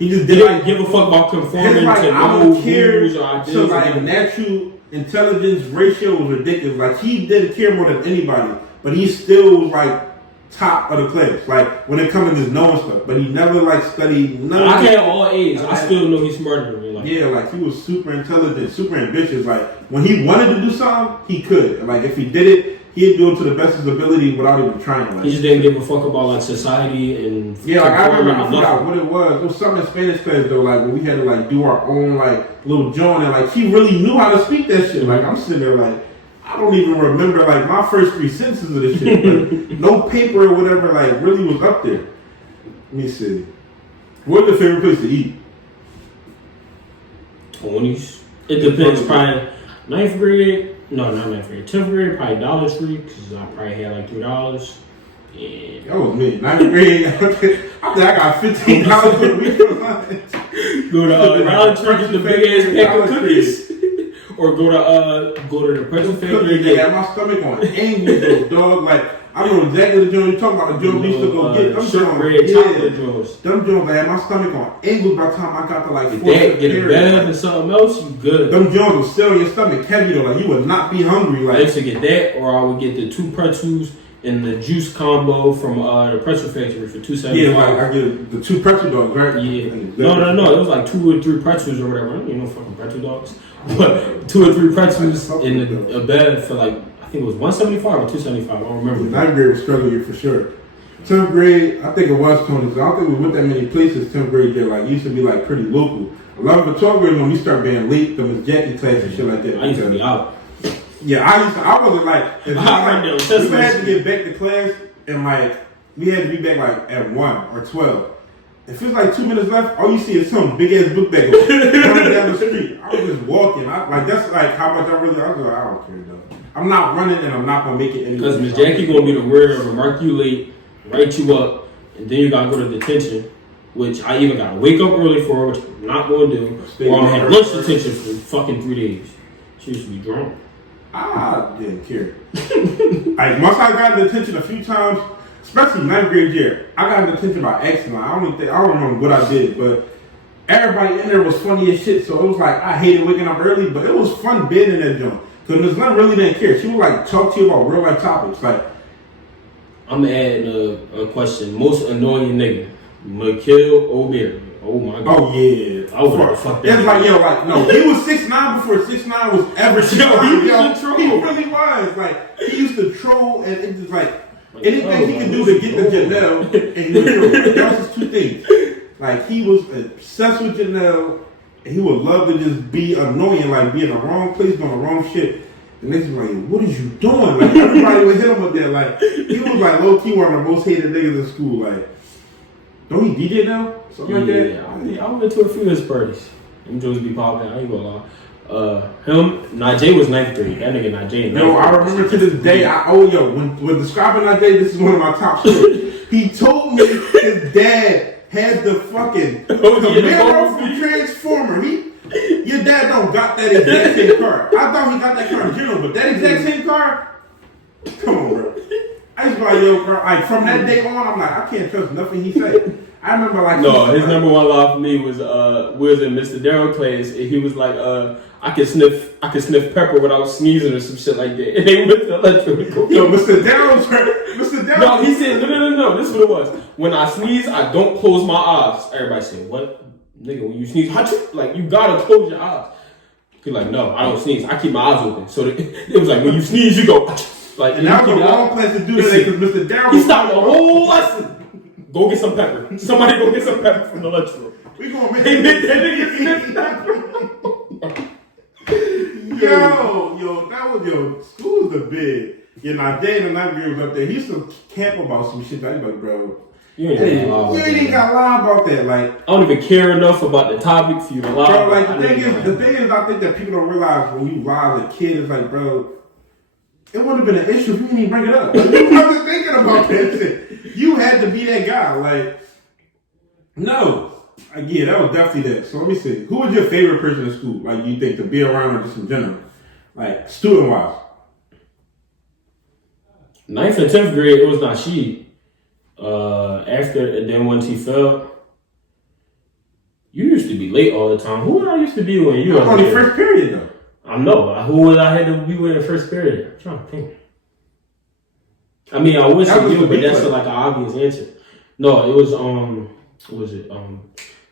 didn't give a fuck about conforming like, to I no don't care. rules or ideas. So like natural intelligence ratio was ridiculous. Like he didn't care more than anybody, but he still was like top of the class. Like when it comes to just knowing stuff, but he never like studied none. I had all A's. I still know he's smarter than me. Like, yeah, like he was super intelligent, super ambitious. Like when he wanted to do something, he could. And, like if he did it, he'd do it to the best of his ability without even trying. Like, he just didn't give a fuck about like society and yeah. Like I remember, I forgot what it was. It was something in Spanish class though. Like when we had to like do our own like little joint, and like he really knew how to speak that shit. Like I'm sitting there like I don't even remember like my first 3 sentences of this shit. But no paper or whatever like really was up there. Let me see. What's your favorite place to eat? 20s. It depends. Probably 9th grade. No, not 9th grade. 10th grade, probably Dollar Tree, because I probably had like $3. Yeah. That was me. 9th grade. I think I got $15 for the week for lunch. Go to Dollar Tree, get the big ass pack of cookies. Or go to the pretzel factory. They got my stomach on angles, dog. Like I know exactly the joint you're talking about. The joint we used to go get them shortbread chocolate joints. Them joints, I had my stomach on angles by the time I got to like get a bed and something else. You good? Them joints will still in your stomach heavy though. Like you would not be hungry. Like I used to get that, or I would get the 2 pretzels and the juice combo from the pretzel factory for $2.75. Yeah, like I get the 2 pretzel dogs, right? Yeah. No. It was like 2 or 3 pretzels or whatever. I don't even know fucking pretzel dogs. But 2 or 3 pretzels in a bed for like, I think it was $1.75 or $2.75. I don't remember. 9th grade was struggling you for sure. 10th grade, I think it was 20s. I don't think we went that many places 10th grade there. Like, it used to be like pretty local. A lot of the 12th grade when we start being late, the Miss Jackie class and shit like that. I used to be out. Yeah, I wasn't like, if we had to get back to class and like, we had to be back like at 1 or 12. If it's like 2 minutes left, all you see is some big ass book bag running down the street. I was just walking. That's like how much I was like, I don't care though. I'm not running and I'm not gonna make it anyway. Because Miss Jackie gonna be the weird of mark you late, write you up, and then you gotta go to detention, which I either gotta wake up early for, which I'm not gonna do, or I'm gonna have lunch detention for fucking 3 days. She used to be drunk. I didn't care. Like once I got in detention a few times, especially 9th grade year, I got in detention by accident. I don't remember what I did, but everybody in there was funny as shit. So it was like I hated waking up early, but it was fun being in that joint. Because Ms. Lynn really didn't care. She would like talk to you about real life topics. Like, I'm adding a question. Most annoying nigga, Mikhail O'Berry. Oh my god. Oh yeah. I was fuck that. It's like no, he was 6'9" before 6'9" was ever. He really was. Like he used to troll, and it was like anything he could do to get to Janelle, and he would troll. That was his two things. Like he was obsessed with Janelle. He would love to just be annoying, like be in the wrong place doing the wrong shit. And they was like, what is you doing? Like everybody would hit him with that. Like he was like low key one of the most hated niggas in school. Like, don't he DJ now? Something like that? Yeah, I went to a few of his parties. Them Joes be popping. I ain't gonna lie. Najee was 9th grade. That nigga Najee. Yo, I remember to this day. When describing Najee, this is one of my top stories. He told me his dad had the fucking Camaro from Transformer. Your dad don't got that exact same car. I thought he got that car in general, but that exact same car. Come on, bro. I just like yo, bro. Like from that day on, I'm like I can't trust nothing he said. I remember like his number one lie for me was we was in Mr. Darryl class and he was like I can sniff pepper without sneezing or some shit like that. And they went to electrical. Yo, Mr. Darryl. No, he said no. This is what it was. When I sneeze, I don't close my eyes. Everybody said, what? Nigga, when you sneeze, like you gotta close your eyes. He's like, no, I don't sneeze. I keep my eyes open. So it was like when you sneeze, you go like. And that was the wrong place to do that because Mr. Darryl. He stopped the whole lesson. Go get some pepper. Somebody go get some pepper from the lunchroom. We gonna make that nigga sniff pepper. School was the big. Jay and the 9th grade was up there. He used to camp about some shit. I was like, bro, you ain't got to lie about that. Like, I don't even care enough about the topic for you to lie. Bro, like the thing is, I think that people don't realize when you lie as a kid, it's like, bro, it wouldn't have been an issue if you didn't even bring it up. Like, you wasn't thinking about that shit. You had to be that guy. Like, no. Yeah, that was definitely that. So let me see. Who was your favorite person in school? Like, you think to be around or just in general? Like, student-wise. 9th and 10th grade, it was Nasheed. And then once he fell, you used to be late all the time. Who would I used to be when you were only first period though? I know. Who would I had to be with in first period? I'm trying to think. I mean, I wish I knew, but that's like an obvious answer. No, it was what was it?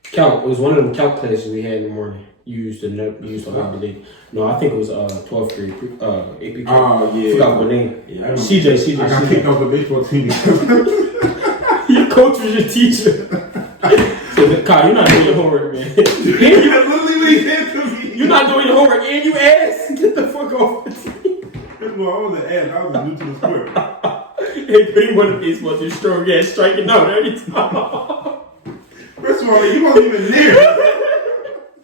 Calc. It was one of them calc classes we had in the morning. You used to have the day. No, I think it was 12th grade AP. Oh yeah. Forgot what name. Yeah, CJ. I got kicked off the baseball team. Your coach was your teacher. So, Kyle, you're not doing your homework, man. That's literally what he said to me. You're not doing your homework, and you ass. Get the fuck off the team. First of all, I was an ass. I was new to the sport. Hey, but he wasn't baseball too strong ass striking out every time. First of all, you wasn't even there.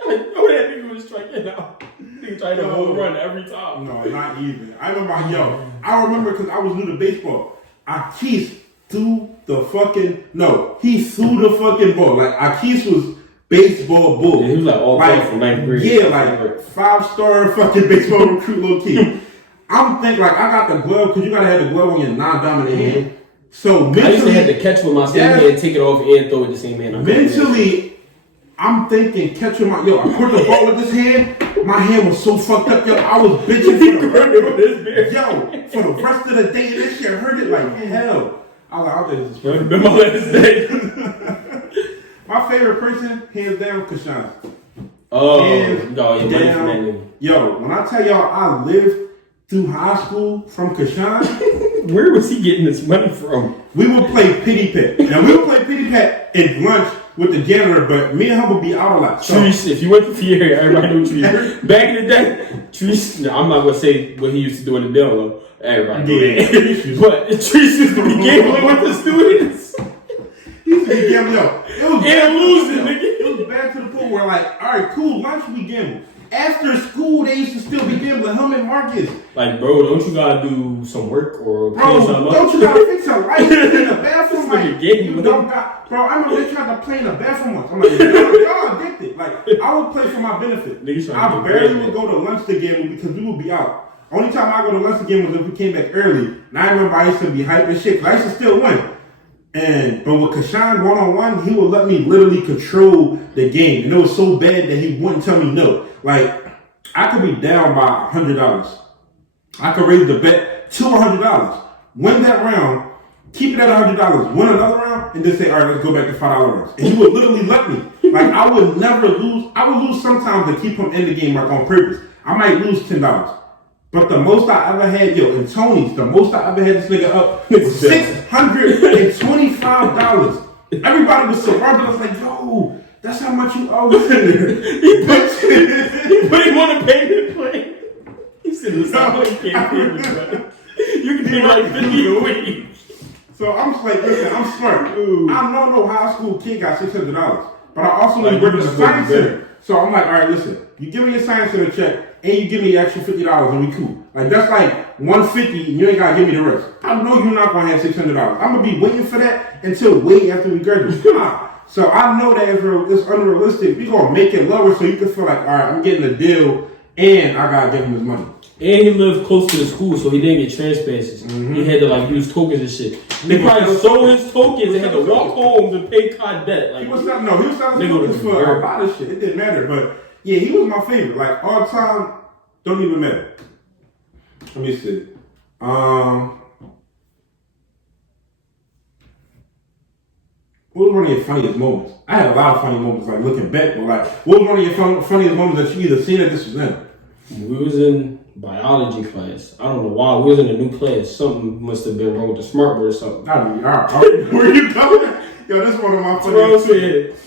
I know that nigga was striking out. Nigga tried to home run every time. No, not even. I remember because I was new to baseball. Akis threw the fucking he threw the fucking ball. Like Akis was baseball bull. Yeah, he was like all like, from 9th grade. Yeah, like 5-star fucking baseball recruit little kid. I'm thinking like I got the glove because you gotta have the glove on your non-dominant hand. So mentally, I used to have to catch with my same hand, take it off and throw it the same hand. Mentally, I'm thinking catching I put the ball with this hand. My hand was so fucked up, I was bitching for the rest of the day. This shit hurt it like hell. I was like, I'll just been my last day. My favorite person, hands down, Kashan. Yo, when I tell y'all I lived through high school from Kashan. Where was he getting this money from? We would play pity pat. Now we would play pity pat at lunch with the janitor, but me and him would be out a lot. So, Treese, if you went to Fieri, everybody knew Treese. Back in the day, Treese, I'm not gonna say what he used to do in the demo. Everybody knew that. But Treese used to be gambling with the students. He used to be gambling. Yo, it was And losing, nigga. It was bad to the point where like, all right, cool, lunch we gamble. After school, they used to still be gambling. Him and Marcus. Like, bro, don't you gotta do some work or bro, something don't you gotta fix your life in the bathroom? Like, you don't got, bro, I remember they tried to play in the bathroom once. I'm like, y'all addicted. Like, I would play for my benefit. I barely would go to lunch to gamble because we would be out. Only time I go to lunch to gamble was if we came back early. And I remember I used to be hyped and shit, because I used to still win. But with Kashan one-on-one, he would let me literally control the game. And it was so bad that he wouldn't tell me no. Like, I could be down by $100. I could raise the bet to $100. Win that round, keep it at $100, win another round, and then say, all right, let's go back to $5 rounds. And he would literally let me. Like, I would never lose. I would lose sometimes to keep him in the game, like on purpose. I might lose $10. But the most I ever had, in Tony's, the most I ever had this nigga up was $625. Everybody was surrounded. I was like, yo, that's how much you owe in there. He put him on a payment plan. He said, listen, you can't pay me, bro. You can pay like 50 a week. So I'm just like, listen, I'm smart. Ooh. I know no high school kid got $600. But I also need to work in the science center. So I'm like, all right, listen, you give me a science center check, and you give me the extra $50 and we cool. Like, that's like $150 and you ain't gotta give me the rest. I know you're not gonna have $600. I'm gonna be waiting for that until way after we graduate. So I know that it's unrealistic. We gonna make it lower so you can feel like, all right, I'm getting a deal and I gotta give him his money. And he lived close to the school, so he didn't get trans passes. Mm-hmm. He had to like use tokens and shit. They probably sold his tokens and had to walk home to pay Khy debt. Like, he was selling tokens for a lot of shit. It didn't matter, but yeah, he was my favorite. Like, all time, don't even matter. Let me see. What was one of your funniest moments? I had a lot of funny moments, like looking back, but like, what was one of your funniest moments that you either seen or this was in? We was in biology class. I don't know why. We was in a new class. Something must have been wrong with the smart board or something. I mean, where you going? Yo, this is one of my funniest moments.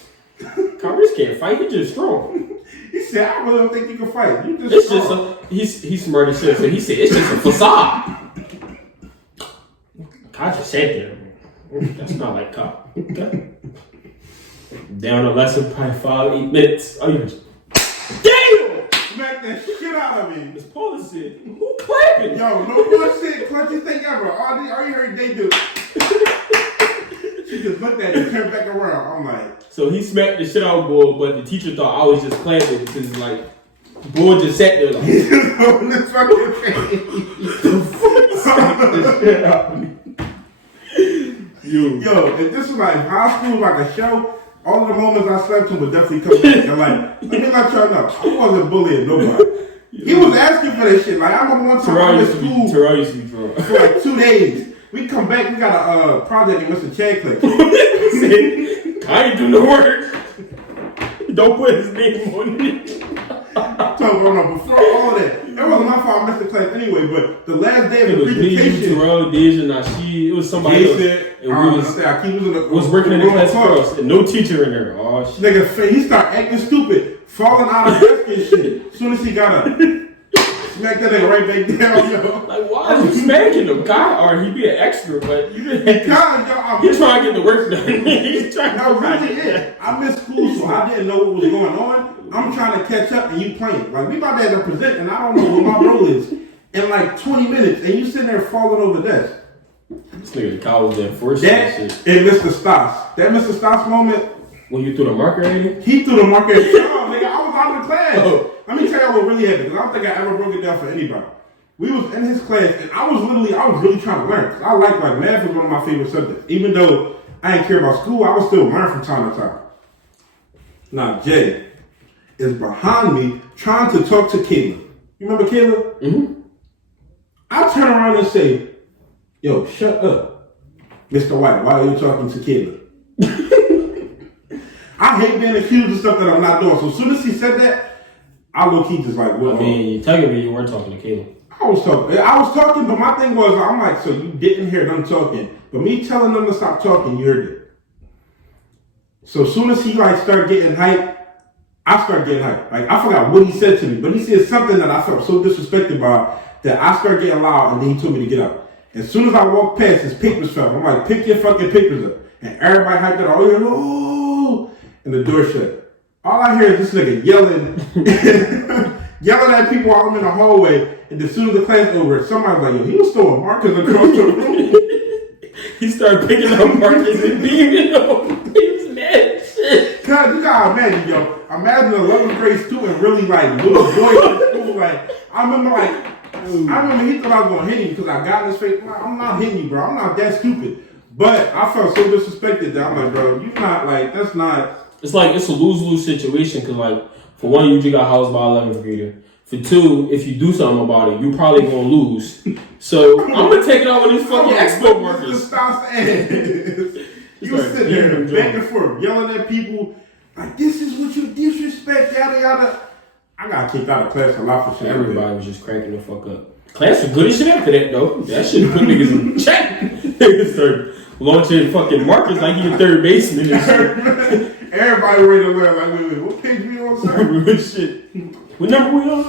Kyrie's can't fight. He's just strong. He said, I really don't think you can fight. You just it's strong. He's smart as shit. So he said, it's just a facade. Khy just sat there. That's not like Khy. Okay. Down the lesson, probably 5-8 minutes. Oh, you just, damn! Smack that shit out of me. Miss Paula said, who clapping? Yo, no bullshit, clutchiest thing ever. All you heard they do. She just looked at it and turned back around. I'm like. So he smacked the shit out of Bull, but the teacher thought I was just clapping because like Bull just sat there like. He's just holding his fucking face. The fuck smacked the shit out of me. Yo, if this was like high school, like a show, all of the moments I slept in would definitely come back. And like, let me let y'all know, I wasn't bullying nobody. He was asking for that shit. Like, I remember one time I was in school Terrell used to be drunk for like 2 days. We come back, we got a project in Mr. Chadcliffe. He said, I ain't do no work. Don't put his name on it. Before all that, it wasn't my fault I missed the class anyway, but the last day of the presentation. It was me, Terrell, Deja, Nashi, it was somebody else. And we was working in the class first, and no teacher in there. Oh, shit. Nigga, he started acting stupid, falling out of desk and shit. As soon as he got up, smack that nigga right back down, yo. Like, why are you smacking him? Guy, or he be an extra, but you didn't have to. He's trying to get the work done. He's trying to I missed school, so I didn't know what was going on. I'm trying to catch up and you playing. Like, we about to have a present and I don't know what my role is in like 20 minutes and you sitting there falling over the desk. This nigga Khy was there first. That and Mr. Stas. That Mr. Stas moment. When you threw the marker at him? He threw the marker at me. No, nigga, I was out of the class. Oh. Let me tell you what really happened, because I don't think I ever broke it down for anybody. We was in his class and I was really trying to learn. I like math was one of my favorite subjects. Even though I didn't care about school, I was still learn from time to time. Now, Jay is behind me trying to talk to Kayla. You remember Kayla? Mm-hmm. I turn around and say, yo, shut up. Mr. White, why are you talking to Kayla? I hate being accused of stuff that I'm not doing. So as soon as he said that, I low-key just like, well, I mean, technically you weren't talking to Kayla. I was talking, but my thing was, I'm like, so you didn't hear them talking. But me telling them to stop talking, you heard it. So as soon as he started getting hyped, I started getting hyped. Like, I forgot what he said to me, but he said something that I felt so disrespected by that I started getting loud, and then he told me to get up. As soon as I walked past, his papers fell. I'm like, pick your fucking papers up. and everybody hyped it all. Oh, no! And the door shut. All I hear is this nigga yelling, yelling at people while I'm in the hallway. And as soon as the class over, somebody's like, yo, he was throwing markers across the room. He started picking up markers and beaming them. He was mad as shit. Cause you gotta imagine, yo. Imagine 11th grade student really like little boy in school. Like, I remember he thought I was gonna hit him because I got in his face. I'm not hitting you, bro. I'm not that stupid. But I felt so disrespected that I'm like, bro, you not like, that's not. It's like, it's a lose-lose situation because, like, for one, you just got housed by 11th grader. For two, if you do something about it, you probably gonna lose. So I'm gonna take it out with these fucking expo workers. You sit there back and forth, yelling at people like, this is what you disrespect, yada yada. I got kicked out of class a lot for shit. Everybody was just cracking the fuck up. Class was good as shit after that though. That shit put niggas in check. Niggas started launching fucking markers like he a third baseman and shit. Everybody ready to learn. Like, wait, what page we on, sir? Shit. What number we on?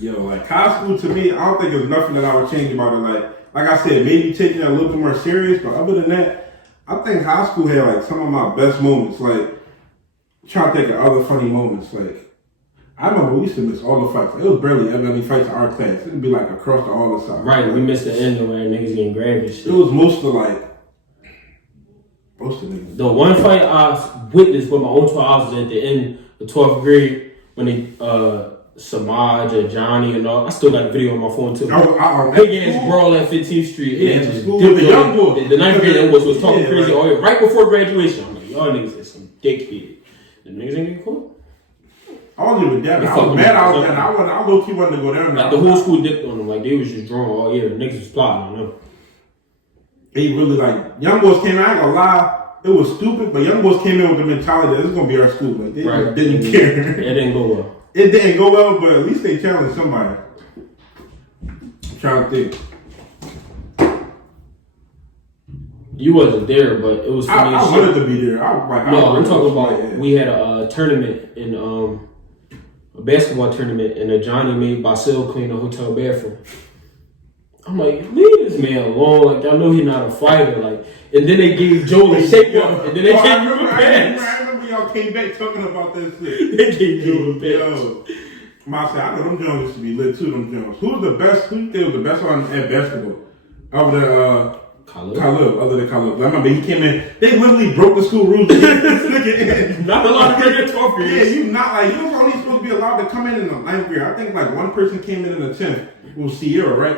Yo, like high school to me, I don't think there's nothing that I would change about it. Like I said, maybe taking it a little bit more serious, but other than that, I think high school had like some of my best moments. Like, trying to think of other funny moments. Like, I remember we used to miss all the fights. It was barely ever any fights in our class. It'd be like across the all the sides. Right, like, we missed the end where niggas getting grabbed and shit. It was most of niggas. The one fight I witnessed with my own 2 hours was at the end of 12th grade when they, Samaj or Johnny and all. I still got the video on my phone too. Big ass brawl at 15th Street. Yeah, and just the young boy. The 9th grade was talking crazy all year, right before graduation. I'm like, y'all niggas is some dickhead. The niggas ain't getting caught. I wasn't even that. I was mad. I low-key wanted to go down there. Like the whole school dipped on them. Like they was just drawing all year. The niggas was plotting on them. He really like young boys came out. I ain't gonna lie. It was stupid, but young boys came in with the mentality that this is gonna be our school. Like they didn't care. It didn't go well. It didn't go well, but at least they challenged somebody. I'm trying to think. You wasn't there, but it was funny. I wanted to be there. I'm talking about we had a tournament in a basketball tournament, and Johnny made Basil clean the hotel bathroom. I'm like, leave this man alone. Like, I know he's not a fighter. Like, and then they gave Joel a shake up, and then they gave him a pass. I remember y'all came back talking about this shit. They gave Joel a pass. Yo, I know them Jones used to be lit too. Them Jones. Who was the best? Who you think was the best one at basketball? Other than Khalil. Other than Khalil. I remember he came in. They literally broke the school rules to get this nigga in. Not allowed to get trophies. Yeah, you was only supposed to be allowed to come in the 9th grade. I think like one person came in the 10th. It was Sierra, right?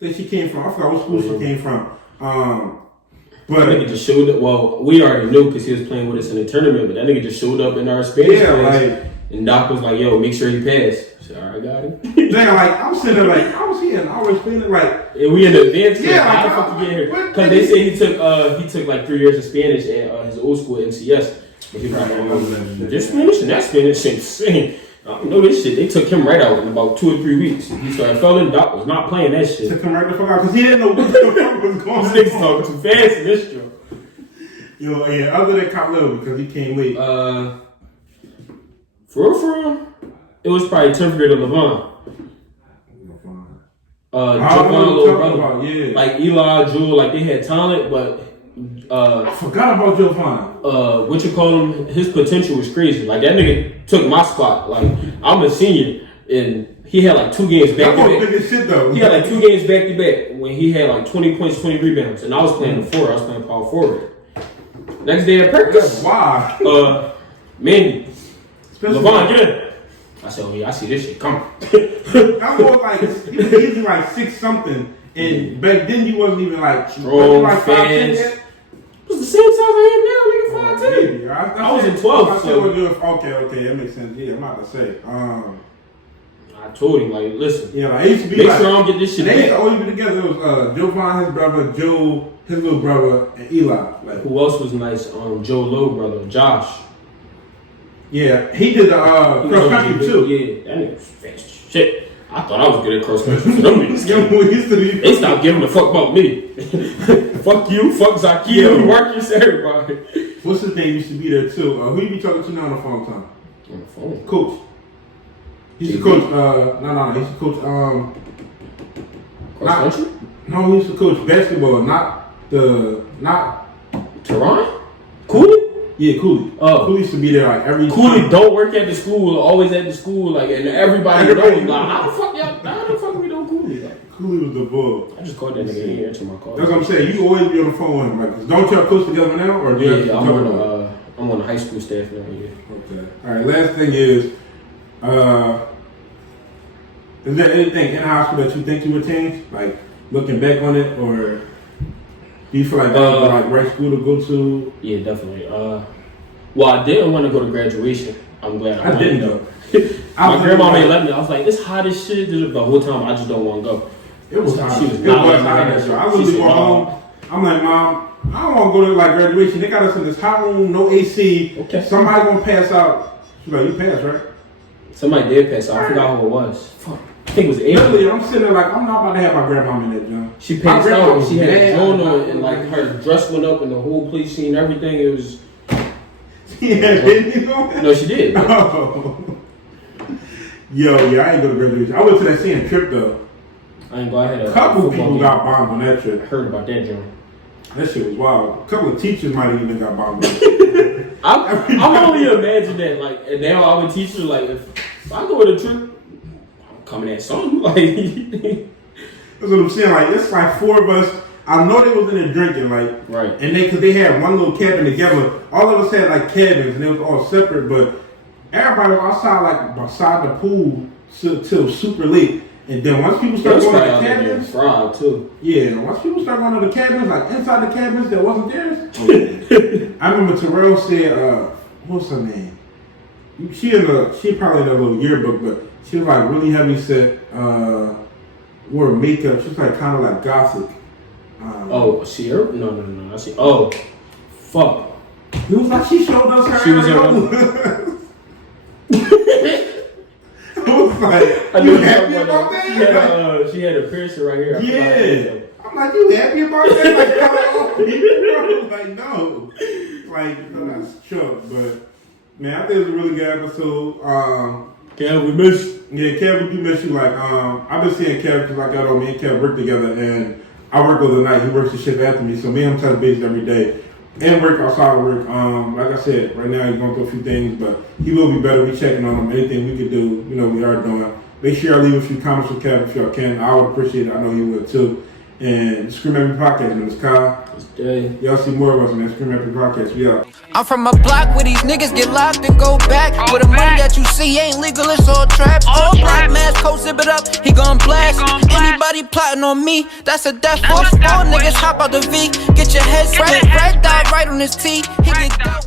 That she came from. I forgot what school she came from. But that nigga just showed up. Well, we already knew because he was playing with us in the tournament. But that nigga just showed up in our Spanish class. And Doc was like, "Yo, make sure he passed." I said, "All right, got him." Nigga, like I'm sitting there, like I was here and I was feeling like, and we in the advance. Yeah, how the fuck you get here? Because they say he took like 3 years of Spanish at his old school MCS. But he was like, this Spanish and that Spanish insane. I don't know this shit. They took him right out in about 2 or 3 weeks. He started feeling Doc was not playing that shit. Took him right the fuck out because he didn't know what the fuck was going on. This nigga's talking too fast in this show. Yo, yeah, other than Khalil because he came late. For real, it was probably 10th grade of Levon. Javon, little brother. Yeah. Like Eli, Jewel, like they had talent, but I forgot about Javon. What you call him? His potential was crazy. Like that nigga took my spot. Like I'm a senior, and he had like 2 games back to back. Big as shit though. He had like 2 games back to back when he had like 20 points, 20 rebounds, and I was playing the 4. I was playing power forward. Next day at practice, why? Mandy, Levon, get in. I said, oh yeah, I see this shit coming. I'm more like, he was easy like 6 something, and back then you wasn't even like strong, like fans. It was the same size I am now, nigga, 5'10". I was in 12. Okay, that makes sense. Yeah, I'm about to say. I told him, like, listen. Yeah, like, I used to be make like, sure I don't get this shit they back. used to always be together. It was Jovan, his brother, Joe, his little brother, and Eli. Like, who else was nice? Joe Lowe brother, Josh. Yeah, he did the cross country too. Yeah, that nigga was fast shit. I thought I was good at cross country. So them niggas they stopped giving a fuck about me. Fuck you, fuck Zakia, Marcus, everybody. What's his name used to be there too? Who you be talking to now on the phone time? On the phone? Coach. He's the coach. No. He's the coach. Cross country? No, he's the coach basketball, not 2 Teron? Cooley? Yeah, Cooley. Oh. Cooley used to be there like every Cooley time. don't work at the school, always at the school, like, and everybody knows. Like, how the fuck we know Cooley? Like, Cooley was the bull. I just called that nigga here answer my call. That's what I'm saying. You always be on the phone with him. Like, don't y'all coach together now, or do yeah, I'm on the high school staff now. Yeah. Okay. All right. Last thing is there anything in high school that you think you would change? Like looking back on it, or do you feel like that was the like right school to go to? Yeah, definitely. Well, I didn't want to go to graduation. I'm glad I didn't go. My grandma may let me. I was like, it's hot as shit. The whole time I just don't want to go. It was hot. She was It not was letting hot. me That go. I literally go home. I'm like, Mom, I don't want to go to like graduation. They got us in this hot room, no AC. Okay. Somebody gonna pass out. She's like, you passed, right? Somebody did pass out. I forgot who it was. Fuck. I think it was April. Literally, I'm sitting there like, I'm not about to have my grandma in that joint. She passed out and she had a drone on and like her dress went up and the whole police scene, everything. It was. Yeah, didn't you know? No, she did. Oh. Yo, yeah, I ain't go to graduation. I went to that same trip though. I ain't go. I had A couple people got bombed on that trip. I heard about that drone. That shit was wild. A couple of teachers might have even got bombed. I'm only imagine that, like, and now I'm a teacher, like, if I go on a trip, I'm coming at something, like. That's what I'm saying, like, it's like four of us. I know they was in there drinking, like, right. And cause they had one little cabin together. All of us had like cabins, and they was all separate, but everybody was outside, like, beside the pool till super late. And then once people start going to the cabins, fried too. Yeah, once people start going to the cabins, like inside the cabins that wasn't theirs. Okay. I remember Terrell said, what's her name? She probably in a little yearbook, but she was like really heavy set, wore makeup. She was like kind of like gothic. Sierra? No. I see. Oh, fuck. It was like she showed us her. She was in I was like, you happy about that? She had a piercing right here. Yeah. I'm like, you happy about that? Like, no. Like, no, that's Chuck. But, man, I think it was a really good episode. Kev, we miss you. Yeah, Kev, we do miss you. Like, I've been seeing Kev because I got on me and Kev work together, and I work overnight. He works the shift after me, so me and him touch base every day. And work outside of work. Like I said, right now he's going through a few things, but he will be better. We checking on him. Anything we could do, we are doing. Make sure y'all leave a few comments with Kevin if y'all can. I would appreciate it. I know you would too. And Scream At Me Podcast, man. It's Khy. Y'all see more of us, man. Scream At Me Podcast. We out. I'm from a block where these niggas get locked and go back. Where the money that you see ain't legal, it's all traps. All black mask, coat zip it up, he gon' blast. Anybody plotting on me, that's a death force. All niggas hop out the V, get your head split, red dot right on his T. He get down.